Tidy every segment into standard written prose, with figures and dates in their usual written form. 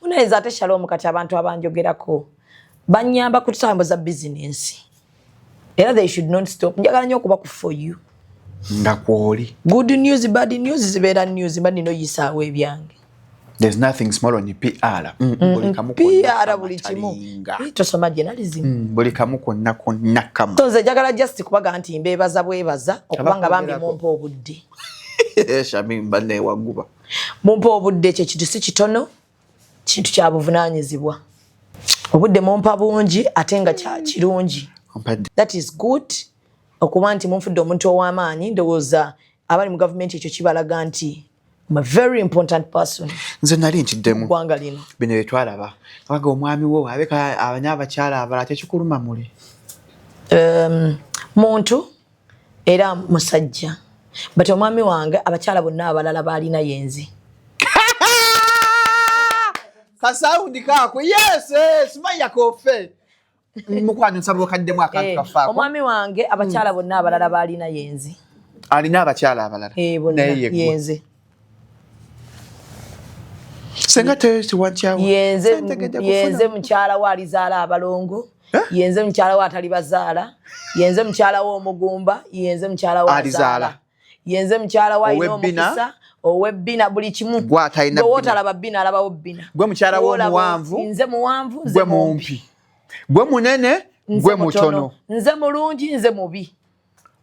Unaweza ate Shalom kati abantu abanjogerako banyamba kutambuza business. Era they should not stop. Njagala nnyo okuba ku for you. Ndakwoli. Good news, bad news zibeera news bandi no yisaawe ebyange. There's nothing small on PR. PR buli kimu. Tosoma journalism. Buli kamu konna kamu. Tonze njagala just kubaga nti mbebaza bwebaza okubanga bambi mumpa obudde. Shamim banne waguba. Mumpa obudde kye kitu si kitono. Kintu kya buvunaanyizibwa. Obudde mumpa bungi ate nga kya kirungi. That is good. Okuba nti munfudde omuntu ow'amaanyi ndowooza abali mu gavumenti ekyo kibalaga nti I'm a very important person. Nze nali nkiddemu. Gwanga lino. Bino bye twalaba. Abaga omwami wo abeka abanyabakyala abala tekikuluma muli. Muntu era musajja. But omwami wange abakyala bonna abalala balina yenzi. Kasaundi kako. Yes, Sumaya kofe. Mukwano nsabo kaddemu akantu kafaako. Omwami wange abakyala bonna abalala balina yenzi. Alina abakyala abalala. Bonna yenzi. Senga tezi wanchawo. Yenze mchala wa alizala abalongo. Yenze mchala wa atalibazaala. Yenze mchala wa omugumba. Yenze mchala wa alizala. Yenze mchala wa inomukisa. Owebbina buli kimu. Gwataina bina. Wota alaba bina alaba obbina. Gwe mchala wa muwanvu. Nze muwanvu. Gwe mumpi. Gwe munene. Gwe mutono. Nze mulungi nze mubi.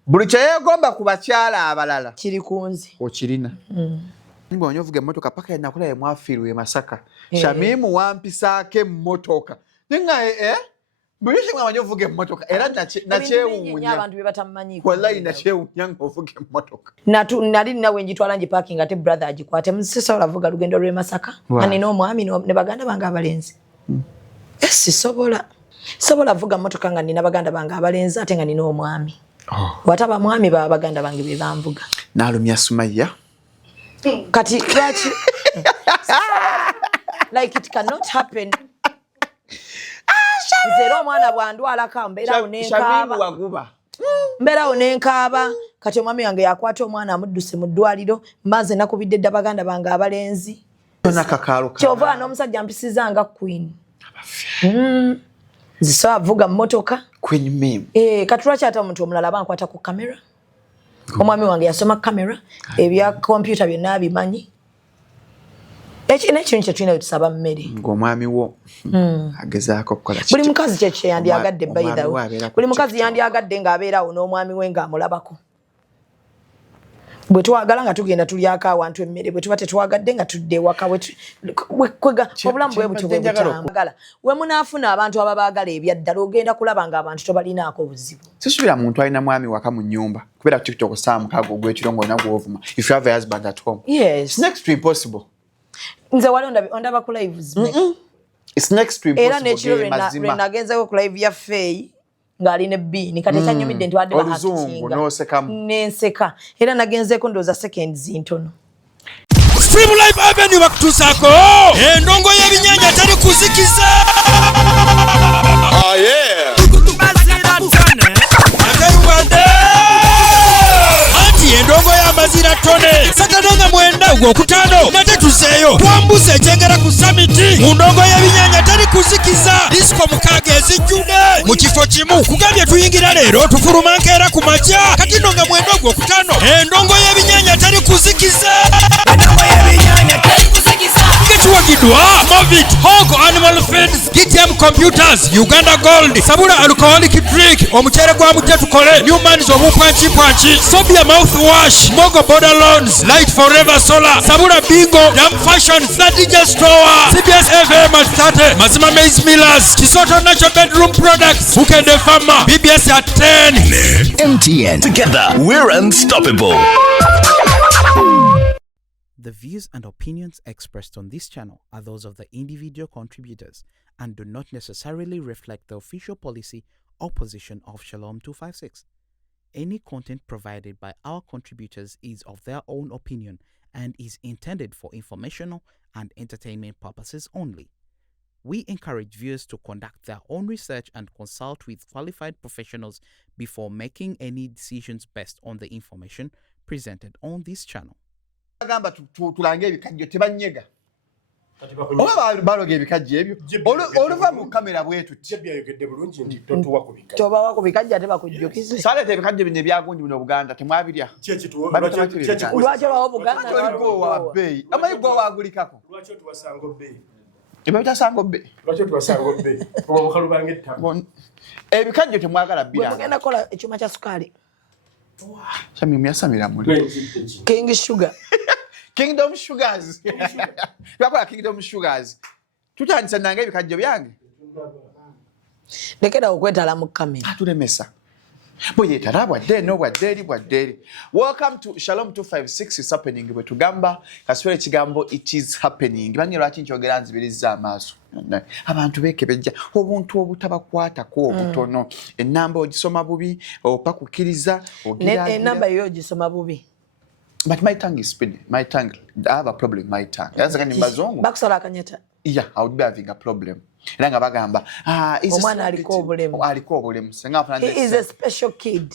Buli kyeyegomba ku bakyala abalala. Kiri kunzi. Okirina. Nimba onyovuga emmotoka paka yanakula ye mwafiirwe Masaka. Shamimu wampisaake emmotoka. Ninga Bulishi mwa wanyovuga emmotoka. Era nakyewuunya. Abantu be batamanyi. Wallahi nakyewuunya ng'ovuga emmotoka. Nali nawe njitwala nje parking ate brother agikwate. Sisobola vuga lugendo lw'e Masaka. Ani n'omwami ne baganda bange abalenzi. Sisobola. Sobola vuga emmotoka nga nina baganda bange abalenzi ate nga nina omwami. Wataba mwami baba baganda bange be banvuga. Nalumya Sumaya. Kati lwaki like it cannot happen. Zero mwana bwandwala kambera onenkaba. Mbera onenkaba kati omwami yange yakwata omwana amudduse mu ddwaliro maze nakubidde dda baganda bange abalenzi. Kyova n'omusajja mpisizanga queen. Ziso avuga mmotoka. Queen meme. Kati lwaki ate omuntu omulala bankwata ku kamera. Omwami wange yasoma kamera ebya computer byonna abimanyi. Ekintu tulina tusaba mmere. Ng'omwami wo agezaako okukola buli mukazi kye yandyagadde by the way. Buli mukazi yandyagadde ng'abeerawo n'omwami we ng'amulabako. Bwe twagala nga tugenda tulyako awantu emmere bwe tuba tetwagadde nga tudde ewaka obulamu bwe butyo bwe butambula. We munaafuna abantu ababaagala ebyaddala ogenda kulaba ng'abantu tobalinaako buzibu. Sisubira muntu alina mwami waka mu nnyumba kubeera TikTok saa mukaaga ogw'ekiro ng'olina gw'ovuma. If you have a husband at home. Yes. It's next to impossible. Nze wali ondaba ku lives. It's next to impossible. Era n'ekiro nagenzeeko ku live ya Faye ngali ne B nikate kyanyumidde nti wadde bahakinga nenseka era nagenzeeko ndoza seconds ntono. Stream Live Avenue bakutusaako endongo y'ebinyanja teri kuzikiza. Oh yeah. Endongo y'amazira tone Saturday mwenda ogwokutaano nate tuzeeyo twambuse ekyengera ku summit mu ndongo y'ebinyanja teri kuzikiza disco mukaaga ezijjude mu kifo kimu kugambye tuyingira leero tufuluma nkeera ku makya kati ndonga mwenda ogwokutaano endongo y'ebinyanja teri kuzikiza. Endongo y'ebinyanja teri kuzikiza kikiwagidwa Movit Hog Animal Feeds GTM Computers Uganda Gold Sabula Alcoholic Drink omuceere gwa mujja tukole Newman's obupwanchi Sobia Mouthwash Mogo Border Loans Light Forever Solar Sabula Bingo Dam Fashion Strategy Store CBS FM at 30 Mazima Maize Millers Kisoto Natural Bedroom Products Bukende Farmer BBS at 10 MTN. Together we're unstoppable. The views and opinions expressed on this channel are those of the individual contributors and do not necessarily reflect the official policy or position of Shalom 256. Any content provided by our contributors is of their own opinion and is intended for informational and entertainment purposes only. We encourage viewers to conduct their own research and consult with qualified professionals before making any decisions based on the information presented on this channel. Agamba tulange ebikajjo tebanyega. oba baloga ebikajja ebyo oluva mu kamera bwetu tobawa ku bikajja ate bakujjukize saleeta ebikajja bino ebyagundi bino Buganda temwabirya lwaki obawo Buganda wa bbeeyi amayigo wagulikako ebitasango bbe ebikajja temwagala bwemugenda kukola ekyuma kya sukaali Shamimu yasamira muli King Sugar Kingdom Sugars. Twakola Kingdom Sugars. Tutandisa nange ebikajjo byange. Lekera okwetala mu kamera. Tulemesa. Boye tarabwa no bwaderi. Welcome to Shalom 256 is happening bwe tugamba kaswere kigambo it is happening. Bangi lwaki nkyogera nzibiriza amaaso. Abantu bekebejja obuntu obutabakwata ko obutono. Enamba ogisoma bubi opakukiriza ogira. Enamba yo ogisoma bubi. But my tongue is speedy. I have a problem with my tongue. That's again in Bazongo. Bakusala kanyata. Yeah, I would be having a problem. Ranga bagamba, is omwana aliko obulemu. He is a special kid.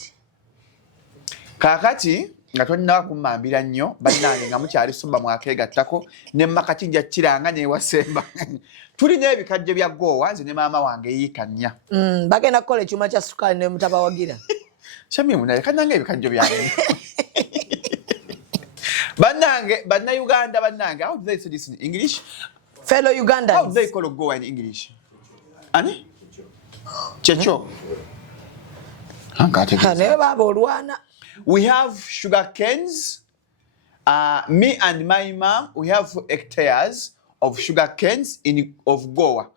Kakati nga tonna kumambira nnyo bannange nga mukyali sumba mwakeegattako ne makati nja kiranga ne wasemba. Tulina ebikajjo bya goowa nze ne maama wange yiikanya. Bagenda kukola ekyuma kya sukaali ne mutabawagira. Shamimu naye kannanga ebikajjo byange. Uganda, how do they say this in English? Fellow Ugandans. How do they call Goa in English? Ani? Checho. We have sugar canes. Me and my mom, we have hectares of sugar canes of Goa.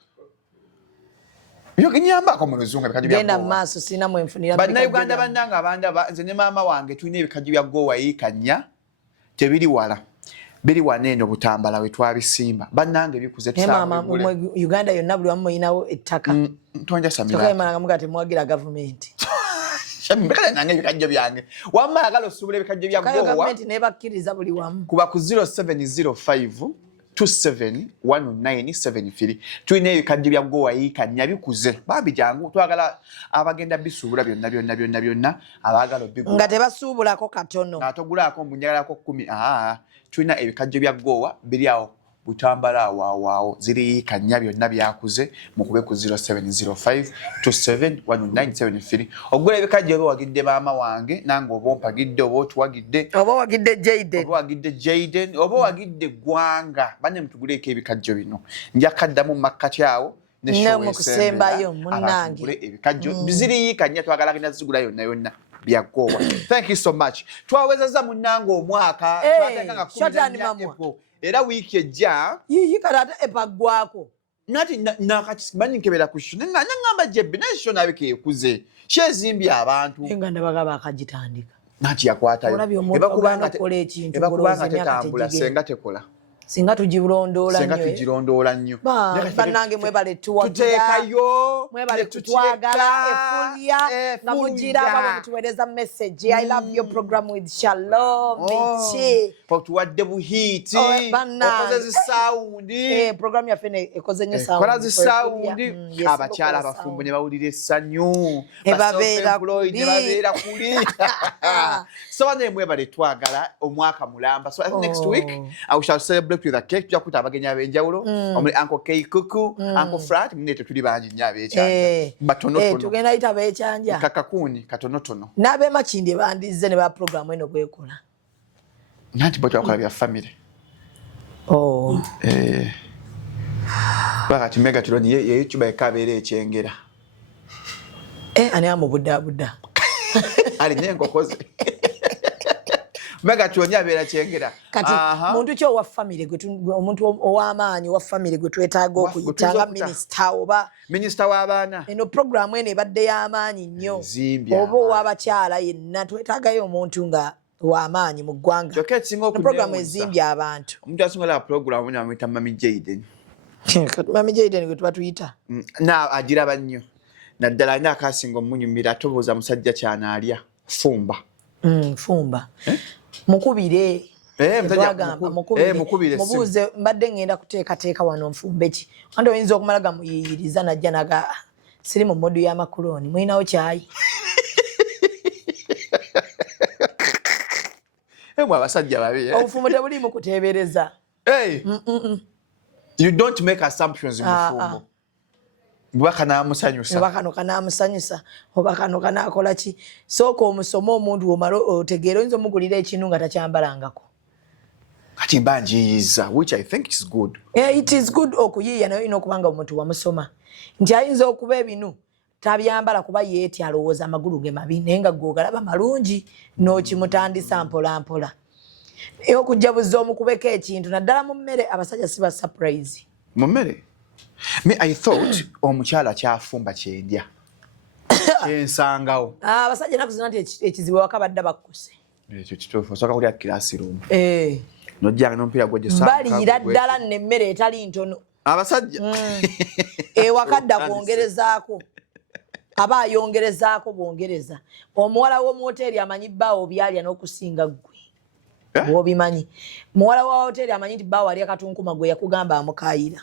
Genda maaso sina mwenfunira. Bannayuganda bannanga abanda nze ne maama wange tulina ebikajjo bya Goa yiikanya. Tebiri wala biri wanene obutambala we twabisimba bannange bikuze tusamba mu Uganda yonna buli wamu inawo ettaka tonja samira tukayimana mugate mwagira government shambikala nange ebikajjo byange wamma agalo osubula ebikajjo bya Goa government ne bakkiriza buli wamu kuba ku 0705 271973 tulina ebikajjo bya Goa yiikanya bikuze babi jangu twagala abagenda bisuubula byonna abagala bigula nga tebasuubulako katono atogulako mbunyagalako 10 tulina ebikajjo bya Goa biri awo butambala awo ziri yiikanya byonna byakuze mukube ku 0705 271973 ogula ebikajjo byo wagidde maama wange nange oba ompagidde oba otuwagidde oba wagidde Jaden oba wagidde gwanga bane mutuguleko ebikajjo bino nja kaddamu makkati awo nemukusembayo munnange ebikajjo biziri yiikanya twagala genda zigula yonna bya Goa. Thank you so much. Twaweza munnange omwaka twatanga nga era wiki ejja yiyikarata epagwako nati nakati bani nkebera kushuna ngamba jebbe nasho nabike ekuze shezimbye abantu enganda bagaba akagitandika nati yakwatayo ebakubanga kola ekintu ebakubanga tetambula senga tekola singa tugirondoola nnyo bannange mwebale tuteekayo mwebale tutwagala efulya nga mugiraba mutuweereza message I love your program with Shalom Michi tuwadde buhiiti okoze zisawundi program yaffe ekoze nnyo sawundi abakyala abafumbo ne bawulira essanyu babeera kuli so ne mwebale twagala omwaka mulamba so next week I shall celebrate with a cake tuja kuta abagenyi abenjawulo omuli Uncle K Kuku Uncle Frat munete tuli bangi nnyo abekyanja batono tugenda ita abekyanja kakakuni katonotono n'abe makindi bandize ne ba program eno kwekola nanti bwe twakola bya family bakati mega tuloni ye YouTube ekabeera ekyengera ani amubudda ali nengokoze mega tuonya bera kyengera kati muntu kyo wa family gwe omuntu ow'amaanyi wa family gwe twetaaga okuyitanga minister w'abaana eno program ene ebadde y'amaanyi nnyo oba ow'abakyala yenna twetaagayo omuntu nga w'amaanyi mu ggwanga program ezimbye abantu omuntu asinga program eno amuyita Mami Jaden Mami Jaden gwe tuba tuyita agiraba nnyo naddala alina akasinga omunyumira atobuuza musajja kyanaalya fumba mukubire mubuuze mbadde ngenda kuteekateeka wano nfumbe ki andi oyinza okumalaga muyiyiriza najja naga siri mu modu y'amakuloni mulinawo kyayi abasajja babi obufumbo tebuliimu kuteebereza You don't make assumptions mufumbo. Bwaka na musanyusa. Bwaka no kana musanyusa. Obaka no kana akola ki. Soko omusomo omuntu omalo otegero nzo mugulira ekinu nga takyambalangako. Kati banjiyiza, which I think is good. Yeah, it is good okuyiya nayo inokubanga omuntu wamusoma. Nti ayinza okuba ebinu tabyambala kuba yeeti alowooza amagulu ge mabi naye nga gogalaba malungi n'okimutandisa mpola mpola. Okujjabuza omukubeko ekintu naddala mu mmere abasajja siba surprise. Mu mmere? Me I thought omukyala kyafumba kyendya. Kyensangawo. Abasajja nakuzina nti ekizibu wakabadde bakkuse. Ekyo kituufu osobola kulya classroom. Nojjanga n'omupiira gw'ogisa. Baliira ddala n'emmere etali ntono. Abasajja. Wakadda kwongerezaako. Aba ayongerezaako bwongereza. Omuwala w'omu hoteri amanyi bbaawo byalya n'okusinga ggwe. Bw'obimanyi. Muwala wa hoteri amanyi nti bbaawo alya katunkuma gwe yakugamba amukaayira.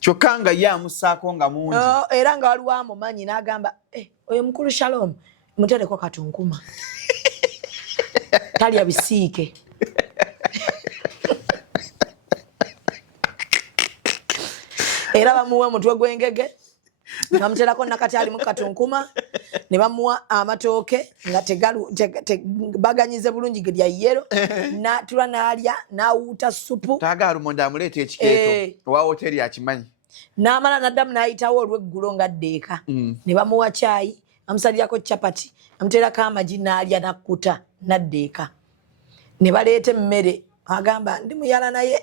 Kyokka nga ye amusaako nga mungi. Era nga waliwo amumanyi n'agamba oyo mukulu Shalom mutereko katunkuma. Talya bisiike. Era bamuwa omutwe gw'engege nga muterako nakati ali mu katunkuma ne bamuwa amatooke nga baganyize bulungi lya yero n'atula n'alya n'awuuta supu. Taagala lumonde amuleeta ekikeeto owa hoteri akimanyi. N'amala n'addamu n'ayitawo olw'eggulo ng'adda eka ne bamuwa caayi amusalirako capati amuteerako amagi n'alya n'akkuta n'adda eka. Ne baleeta emmere agamba ndi muyala naye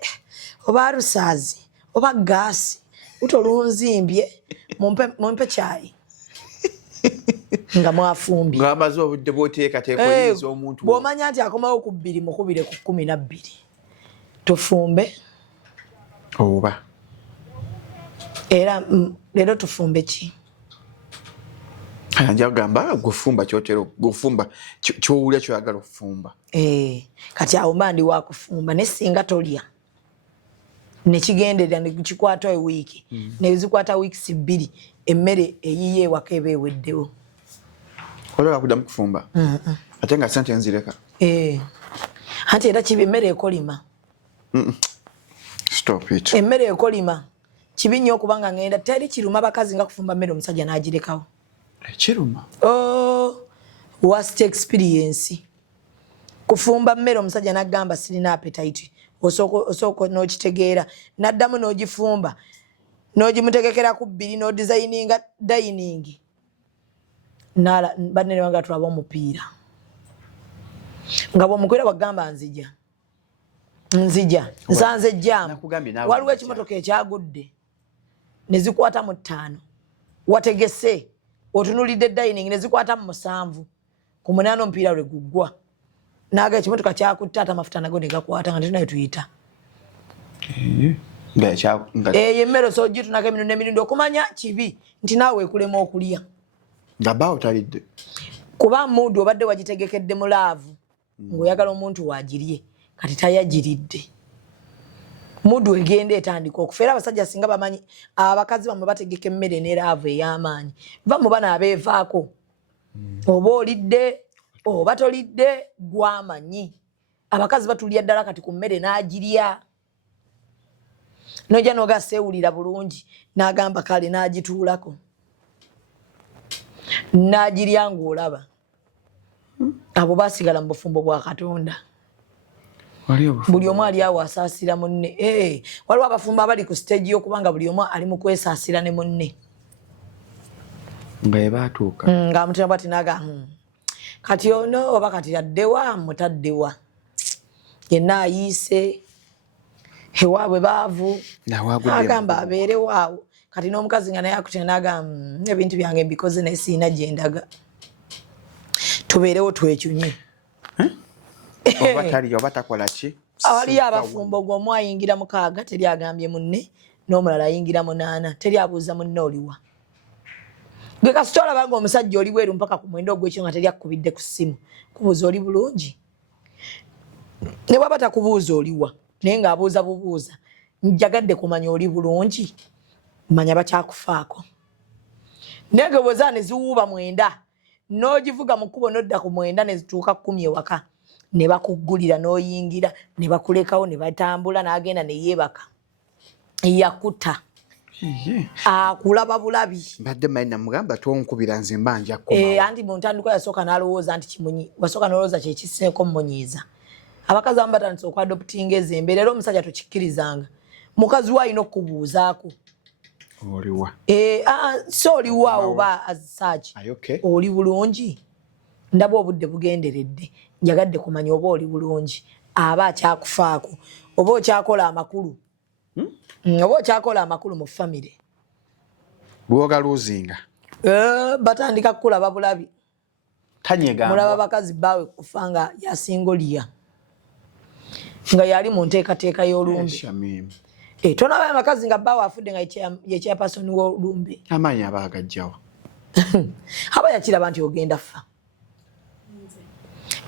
oba arusaazi oba gaasi utolunzimbye mumpe caayi nga mwafumbye. Ng'amaze obudde bw'oteekateekoliza omuntu. Bw'omanya nti akomawo ku 2 mukubire ku 12. Tufumbe. Oba. Era leero tufumbe ki? Nja kugamba gufumba kyotero gufumba kyowulya kyoyagala okufumba. Kati awo mba ndi wa kufumba ne singa tolya. Ne kigenderera ne kikwata weeki. Ne zikwata weeks 2 emmere eyiye ewaka eba eweddewo. Olaba kuddamu kufumba. Ate nga sente nzireka. Ate era kibi emmere ekolima. Stop it. Emmere ekolima. Kibi nnyo okubanga ngenda teri kiruma bakazi nga kufumba mmere omusajja n'agirekawo. Kiruma. Worst experience. Kufumba mmere omusajja n'agamba sirina appetite. Osoko n'okitegeera n'addamu n'ogifumba n'ogimutegekera ku 2 n'odesigninga dining. Banne wanga tulaba omupiira. Nga bw'omukwera bagamba nzija. Nsanze jjaamu. Waliwo ekimotoka ekyagudde. Ne zikwata mu 5. Wategese. Otunulidde dining ne zikwata mu 7. Ku 8 omupiira lwe guggwa. Naga ekimotoka kyakutte ate amafuta nago ne gakwata nga tunayo tuyita. Emmere so gitunako emirundi emirundi okumanya kibi nti naawe ekulema okulya. Nga bba otalidde. Kuba mudu obadde wagitegekedde mu laavu ng'oyagala omuntu waagirye kati tayagiridde. Mudu egenda etandika okufeera abasajja singa bamanyi abakazi bamwe bategeka emmere ne laavu ey'amaanyi. Bamu bana abeevaako. Oba olidde oba tolidde gwamanyi. Abakazi batulya ddala kati ku mmere n'agirya. Nojja n'oga seewulira bulungi n'agamba kale n'agituulako. N'agirya ng'olaba. Abo baasigala mu bufumbo bwa Katonda. Buli omu ali awo asaasira munne. Waliwo abafumbo abali ku stage y'okubanga buli omu ali mu kwesaasira ne munne. Nga baatuuka. Nga mutera bwati naga kati ono oba kati yaddewa mutaddewa. Yenna ayiise ewaabwe baavu. Agamba abeere waawo. Kati n'omukazi nga naye akutya n'agamba ebintu byange mbikoze naye siina gye ndaga. Tubeerewo twekyunye. Oba tali oba takola ki? Awaliyo abafumbo gw'omu ayingira 6 teri agambye munne n'omulala ayingira 8 teri abuuza munne oliwa. Gwe kasita olaba ng'omusajja oli bweru mpaka ku mwendo ogw'ekyo nga teri akubidde ku ssimu. Kubuuza oli bulungi. Ne bw'aba takubuuza oliwa naye ng'abuuza bubuuza njagadde kumanya oli bulungi manya bakyakufaako. Naye gwe bw'oza ne ziwuuba 9 n'ogivuga mu kkubo n'odda ku 9 ne zituuka 10 ewaka ne bakuggulira n'oyingira ne bakulekawo ne batambula n'agenda ne yeebaka. yakuta akulaba bulabi mbadde mali namugamba tonkubira nze mbanja koma anti muntandiko yasooka n'alowooza nti kimunyi wasooka n'olowooza kyekiseeko mmunyiiza abakazi abamu batandise okwadoptinga ezembeera era omusajja tokikkirizanga mukazi we alina okukubuuzaako oliwa so oliwa oba azisaaki okay. oli bulungi ndaba obudde bugenderedde njagadde kumanya oba oli bulungi aba akyakufaako oba okyakola amakulu oba okyakola amakulu mu famire lwoga luzinga batandika kukulaba bulabi tanyegamba mulaba bakazi bawe kufa nga yasinga oliya nga yali mu nteekateeka y'olumbe tonaba amakazi nga bawe afudde nga yekyapasoni w'olumbe amaanyi aba agajjawa aba yakiraba nti ogenda fa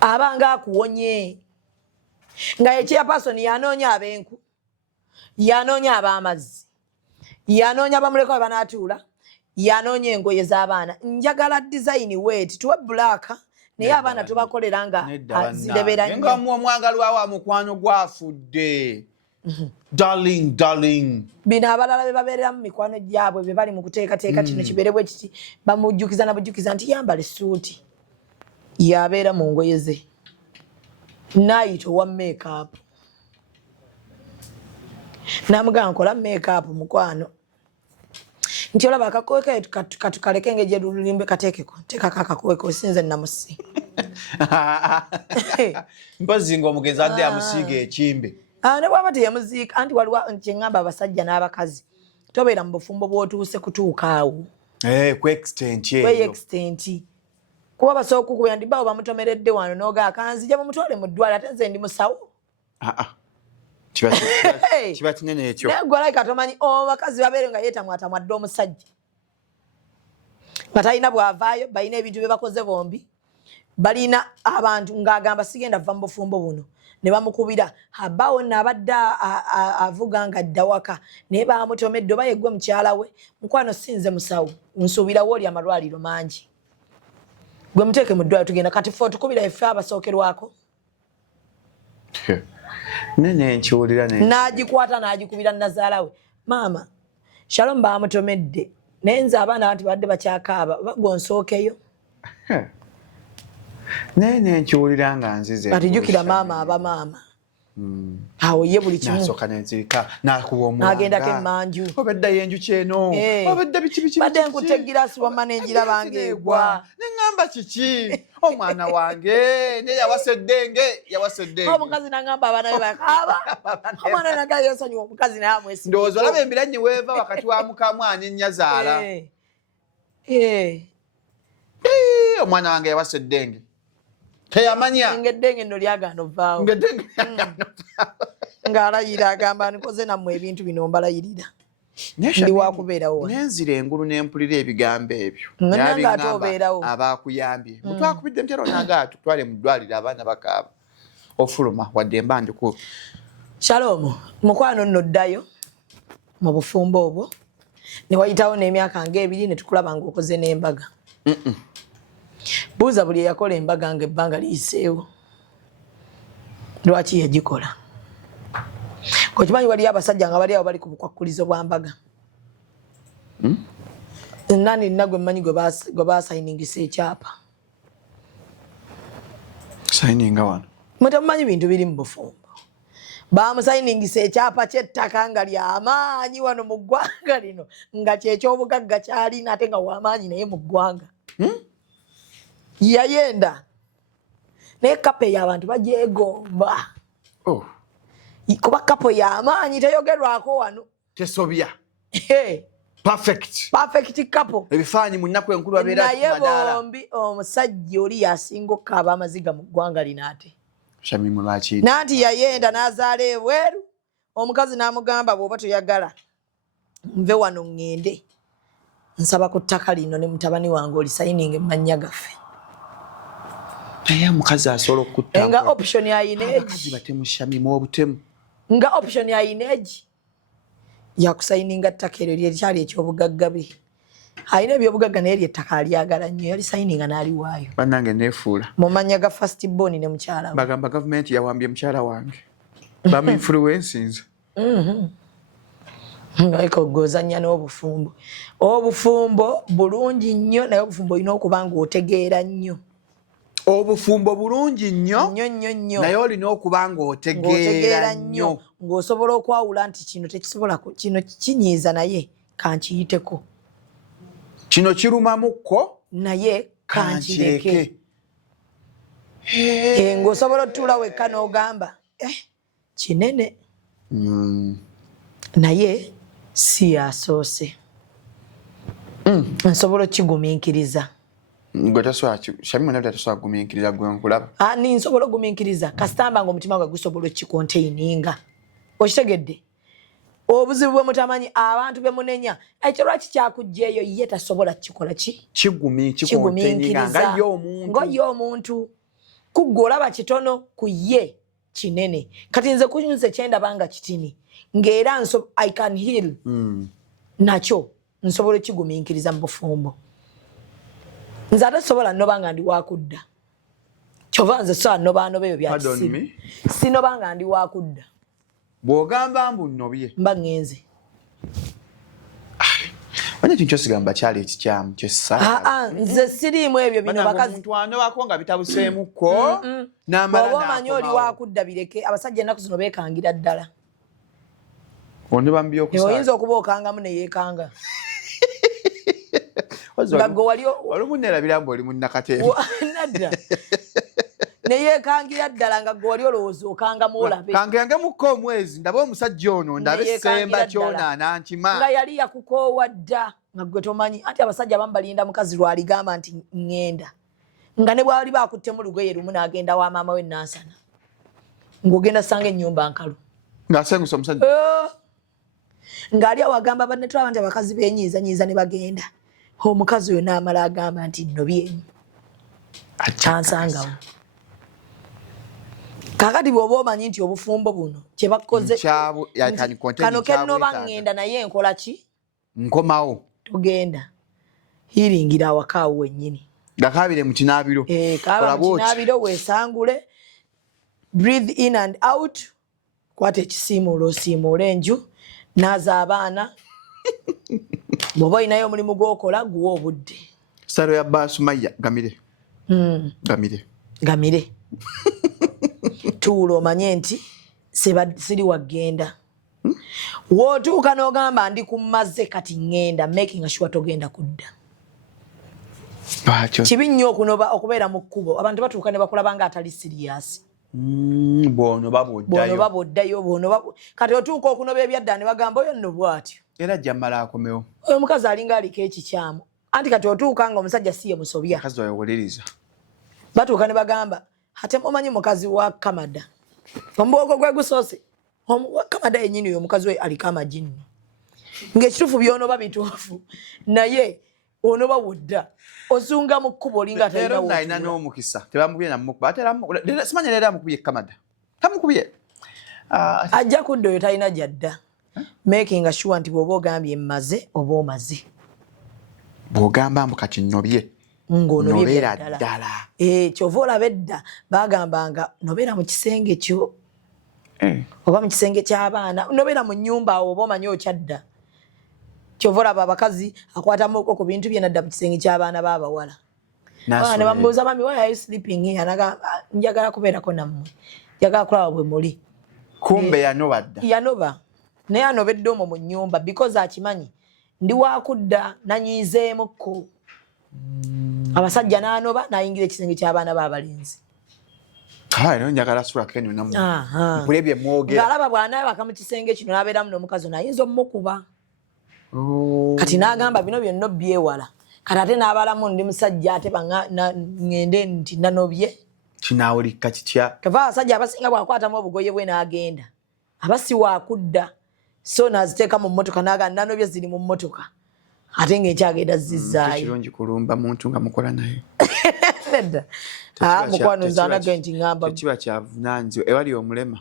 abanga akuwonye nga yekyapasoni yanoonya ab'enku yanoonya ab'amazzi yanoonya abamuleko banaatuula yanoonya engoye z'abaana njagala design wet tuwe black naye abaana tubakolera nga zirabera nnyo nga omwagalwawo amukwano gwafudde darling bino abalala be babeerera mu mikwano gyabwe be bali mu kuteekateeka kino kibeere bwe kiti bamujjukiza nabujjukiza nti yambala essuuti yabeera mu ngoye ze naayita owa makeup namugamba nkola makeup mukwano nti olaba akakowe katukaleke ngeje lulimbe kateekeko teekako akakowe kosinze namusi mpozi ng'omugezi adde amusiiga ekimbe ne bwaba teyamuziika anti waliwo kyeŋŋamba abasajja n'abakazi tobeera mu bufumbo bw'otuuse kutuuka awo kwe-extent kuba basobola okukubira ndi bawo bamutomeredde wano n'ogaa kanzija mumutwale mu ddwaliro ate nze ndi musawo kiba kinene ekyo naye gwe alayika tomanyi bakazi babeere nga yeetamwatamwadde omusajja nga talina bw'avaayo balina ebintu bye bakoze bombi balina abantu ng'agamba sigenda va mu bufumbo buno ne bamukubira abawo nno abadde avuga nga adda waka naye bamutomedde oba yeggwe mukyala we mukwano sinze musawo nsuubirawo oli amalwaliro mangi gwe muteeke mu ddwaliro tugenda kati fe otukubira effe abasookerwako nene nkiwulira n'agikwata n'agikubira nazaala we maama Shalom bamutomedde naye nze abaana bantu badde bakyakaaba bagonsookeyo nene nkiwulira nga nzize atijjukira maama aba maama awo ye buli kimu nasooka nenzirika nakuba omulanga agendako emmanju obedda yenjuki eno obedda biki badde nkutte egiraasi wamma nenjiraba ng'egwa neŋŋamba kiki omwana wange ne yawaseddenge omukazi naŋŋamba abaana be bakaaba omwana naga yesonyiwa omukazi naye amwesi ndowooza olaba embirannyi weeva wakati wa mukamwana ennyazaala omwana wange yawaseddenge teyamanya ng'eddenge nno lyagaana ovaawo ng'alayira agamba nikoze nammwe ebintu bino mbalayirira ndi wakubeerawo nenzira engulu nempulira ebigambo ebyo nange ate obeerawo abakuyambye mutwakubidde ntera onaga tutwale mu ddwaliro abaana bakaaba ofuluma wadde embandiku Shalom mukwano nno ddayo mu bufumbo obwo ne wayitawo n'emyaka ng'ebiri ne tukulaba ng'okoze n'embaga buuza buli eyakola embaga nga ebbanga liyiseewo lwaki yagikola okimanyi waliyo abasajja nga bali awo bali ku bukwakkulizo bwa mbaga nani nagwe mmanyi gwe basayiningisa ekyapa sayininga wano mwetemumanyi bintu biri mu bufumbo bamusayiningisa ekyapa ky'ettaka nga lyamaanyi wano mu ggwanga lino nga kyekyobugagga kyalina ate nga wamaanyi naye mu ggwanga yayenda naye kapo eyo abantu bagyegomba kuba kapo y'amaanyi teyogerwako wano tesobya perfect kapo ebifaanyi mu nnaku enkulu babeera naye bombi omusajja oli yasinga okukaaba amaziga mu ggwanga lino ate Shamimu lwaki nanti yayenda n'azaala ebweru omukazi n'amugamba bw'oba toyagala nve wano ŋŋende nsaba ku ttaka lino ne mutabani wange olisayininga emmannya gaffe naye omukazi asobola okutta nga option ayina abakazi batemu Shamimu obutemu nga option ayina egi yakusayininga ttaka eryo lyekyali ekyobugagga bwe ayina ebyobugagga naye lyettaka alyagala nnyo yalisayininga n'aliwaayo bannange neefuula mu mannya ga first born ne mukyala we bagamba gavumenti yawambye mukyala wange bamuinfluensinze Ngaiko gozanya n'obufumbo. Obufumbo bulungi nnyo naye obufumbo olina okuba ng'otegeera nnyo. Obufumbo bulungi nnyo naye olina okuba ng'otegeera nnyo ng'osobola okwawula nti kino tekisobola kino kinyiiza naye kankiyiteko. Kino kirumamukko naye kankireke. Ng'osobola otuula wekka n'ogamba kinene naye si yasoose. Nsobola okigumiikiriza. Nsobola ogumiikiriza kasitamba ng'omutima gwe gusobola okikonteininga. Okitegedde? Obuzibu bwe mutamanyi abantu be munenya ekyo lwaki kyakujjeeyo ye tasobola kikola ki? Kigumiikiriza nga ye omuntu. Kuggwe olaba kitono ku ye kinene. Kati nze kunyuze kyendaba nga kitini ng'era I can heal nakyo nsobola okigumiikiriza mu bufumbo. Nze ate sobola noba nga ndi wakudda. Kyova nze so noba ebyo bya kisimu. Sinoba nga ndi wakudda. Bw'ogamba mbu nnobye. Mba ngenze. Wanya kintu kyosigamba kyali ekikyamu kyessa. Nze siriimu ebyo bino bakazi. Omuntu anobako nga bitabuseemukko n'amala n'akomawo. Oba omanyi oli wakudda bireke abasajja ennaku zino beekangira ddala. Ondoba mbi okusa. Oyinza okuba okangamu ne yeekanga. Wali munneerabira mbu oli munnakateefu. Nadda. Ne yeekangira ddala nga gwe wali olowooza okangamu olabe. Kangengemukko omwezi ndabe omusajja ono ndabe Semba kyonaana nkima. Nga yali yakukoowa dda nga gwe tomanyi anti abasajja abamu balinda mukazi lwaligamba nti ŋŋenda. Nga ne bwali baakuttemu lugoye lumu n'agenda wa maama we Nansana. Ng'ogenda sanga ennyumba nkalu. Ng'asengusa omusajja. Ng'ali awagamba banne tulaba nti abakazi beenyiizanyiiza ne bagenda. Omukazi oyo n'amala agamba nti nnobyemu. Ansangawo. Kakati bw'oba omanyi nti obufumbo buno kye bakoze kano kennoba ŋŋenda naye nkola ki? Nkomawo. Togenda. Hiringira awakaawo wennyini. Gakaabire mu kinaabiro. Kaaba mu kinaabiro weesangule. Breathe in and out. Kwata ekisiimuula osiimuula enju. Naaza abaana. Bw'oba olinayo omulimu gw'okola guwa obudde. Salo ya Baasumaya gamire. Gamire. Tuula omanye nti siri wagenda. Wootuuka n'ogamba ndi kummaze kati ŋŋenda making sure togenda kudda. Kibi nnyo okubeera mu kkubo abantu batuuka ne bakulaba nga atali siriyasi. Bw'onoba bw'oddayo. Kati otuuka okunoba ebyadda ne bagamba oyo nno bw'atyo. Era jammala akomewo. Oyo omukazi alinga aliko ekikyamu. Anti kati otuuka nga omusajja si ye musobya. Mukazi oyo wuliriza. Batuuka ne bagamba ate mumanyi mukazi wa Kamada. Omubogo gwe gusoose. Wa Kamada yennyini oyo omukazi we aliko amagini. Ng'ekituufu by'onoba bituufu. Naye onoba wudda. Osunga mu kkubo olinga atalina wootuula. Leero nalina n'omukisa. Tebamukubye na mukuba. Simanyi leero amukubye Kamada. Tamukubye. Ajja kudda oyo talina gyadda. Making sure nti bw'oba ogambye mmaze oba omaze. Bw'ogamba mbu kati nnobye. Ng'onobera ddala. Kyova olaba edda bagambanga nobera mu kisenge kyo. Oba mu kisenge ky'abaana. Nobera mu nnyumba awo oba omanyi okyadda. Kyova olaba abakazi akwatamu ku bintu bye nadda mu kisenge ky'abaana b'abawala. Ne bamubuuza mami why are you sleeping here? Njagala kubeerako nammwe. Njagala kulaba bwe muli. Kumbe yanoba dda. Yanoba. Naye anobedde omwo mu nnyumba because akimanyi ndi wakudda nanyiizeemukko. Abasajja n'anoba n'ayingira ekisenge ky'abaana b'abalenzi. Ero njagala sula keno namu. Mpulebye mwogera. Ng'alaba bw'anaabaka mu kisenge kino n'abeeramu n'omukazi ono ayinza omukuba. Kati n'agamba bino byonna byewala. Kati ate n'abalamu ndi musajja ate ngende nti nanobye. Kinaawulika kitya? Kava abasajja abasinga bw'akwatamu obugoye bwe n'agenda. Aba si waakudda. So n'aziteeka mu mmotoka n'agamba nanobye ziri mu mmotoka. Ate ng'ekyagenda zizzaayo. Kirungi kulumba muntu nga mukola naye. Nedda. Mukwano nze anage nti ngamba. Kiba kyavunaanizibwa ewali omulema.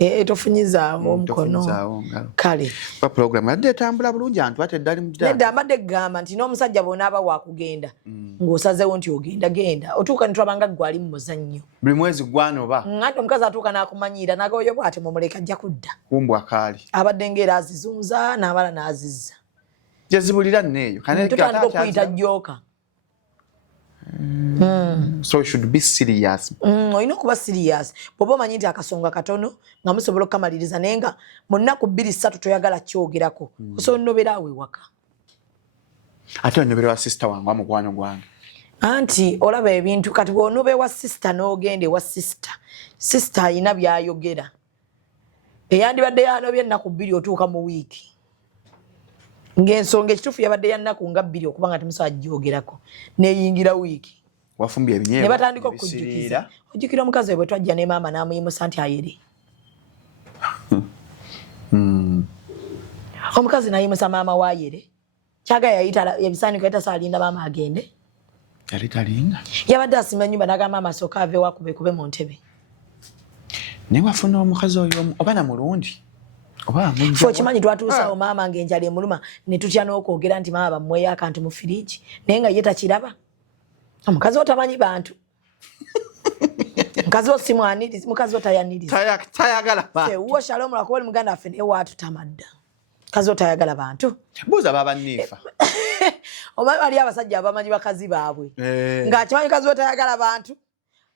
Tofunyizaawo omukono kale ba program adde etambula bulungi antu ate eddali mu nedda ambadde gamba nti n'omusajja bw'onaaba waakugenda ng'osazeewo nti genda otuuka ne tulaba nga ggwe ali mu muzannyo buli mwezi gwanoba ate omukazi atuuka n'akumanyiira n'agaoyo bw'ate mumuleka ajja kudda kumbu akaali abadde ng'era azizunza n'abala n'azizza gyezibulira nneeyo tutandika okuyita jjooka so you should be serious olina okuba serious bw'oba omanyi nti akasonga katono nga musobola okukamaliriza naye nga mu nnaku 2-3 toyagala kyogerako osobola nnobera awo ewaka ate onobera wa sister wange wa mukwano gwange anti olaba ebintu kati bw'onoba ewa sister n'ogenda ewa sister alina by'ayogera eyandibadde yanobye ennaku 2 otuuka mu wiiki ng'ensonga ekituufu yabadde ya nnaku nga 2 okuba nga temusobola gyogerako neeyingira wiiki wafumbye ebinyeebwa ne batandika okujjukiza ojjukira omukazi we bwe twajja ne maama n'amuyimusa nti ayere omukazi n'ayimusa maama wayere kyaga yayita ebisaaniko yatasalinda maama agende yali talinda yabadde asimba ennyumba n'agamba maama asooka aveewo akube mu ntebe naye wafuna omukazi oyo oba na mulungi ffe okimanyi twatuusawo maama ng'enjala emuluma ne tutya n'okwogera nti maama bammweyo akantu mu firiigi naye nga ye takiraba omukazi wo tamanyi bantu mukazi wo simwaniriza mukazi wo tayaniriza tayagala bantu wo Shalom lwakuba oli muganda waffe naye waatutamadda mukazi wo tayagala bantu buuza baba nniifa oba bali abasajja abamanyi bakazi baabwe ng'akimanyi mukazi wo tayagala bantu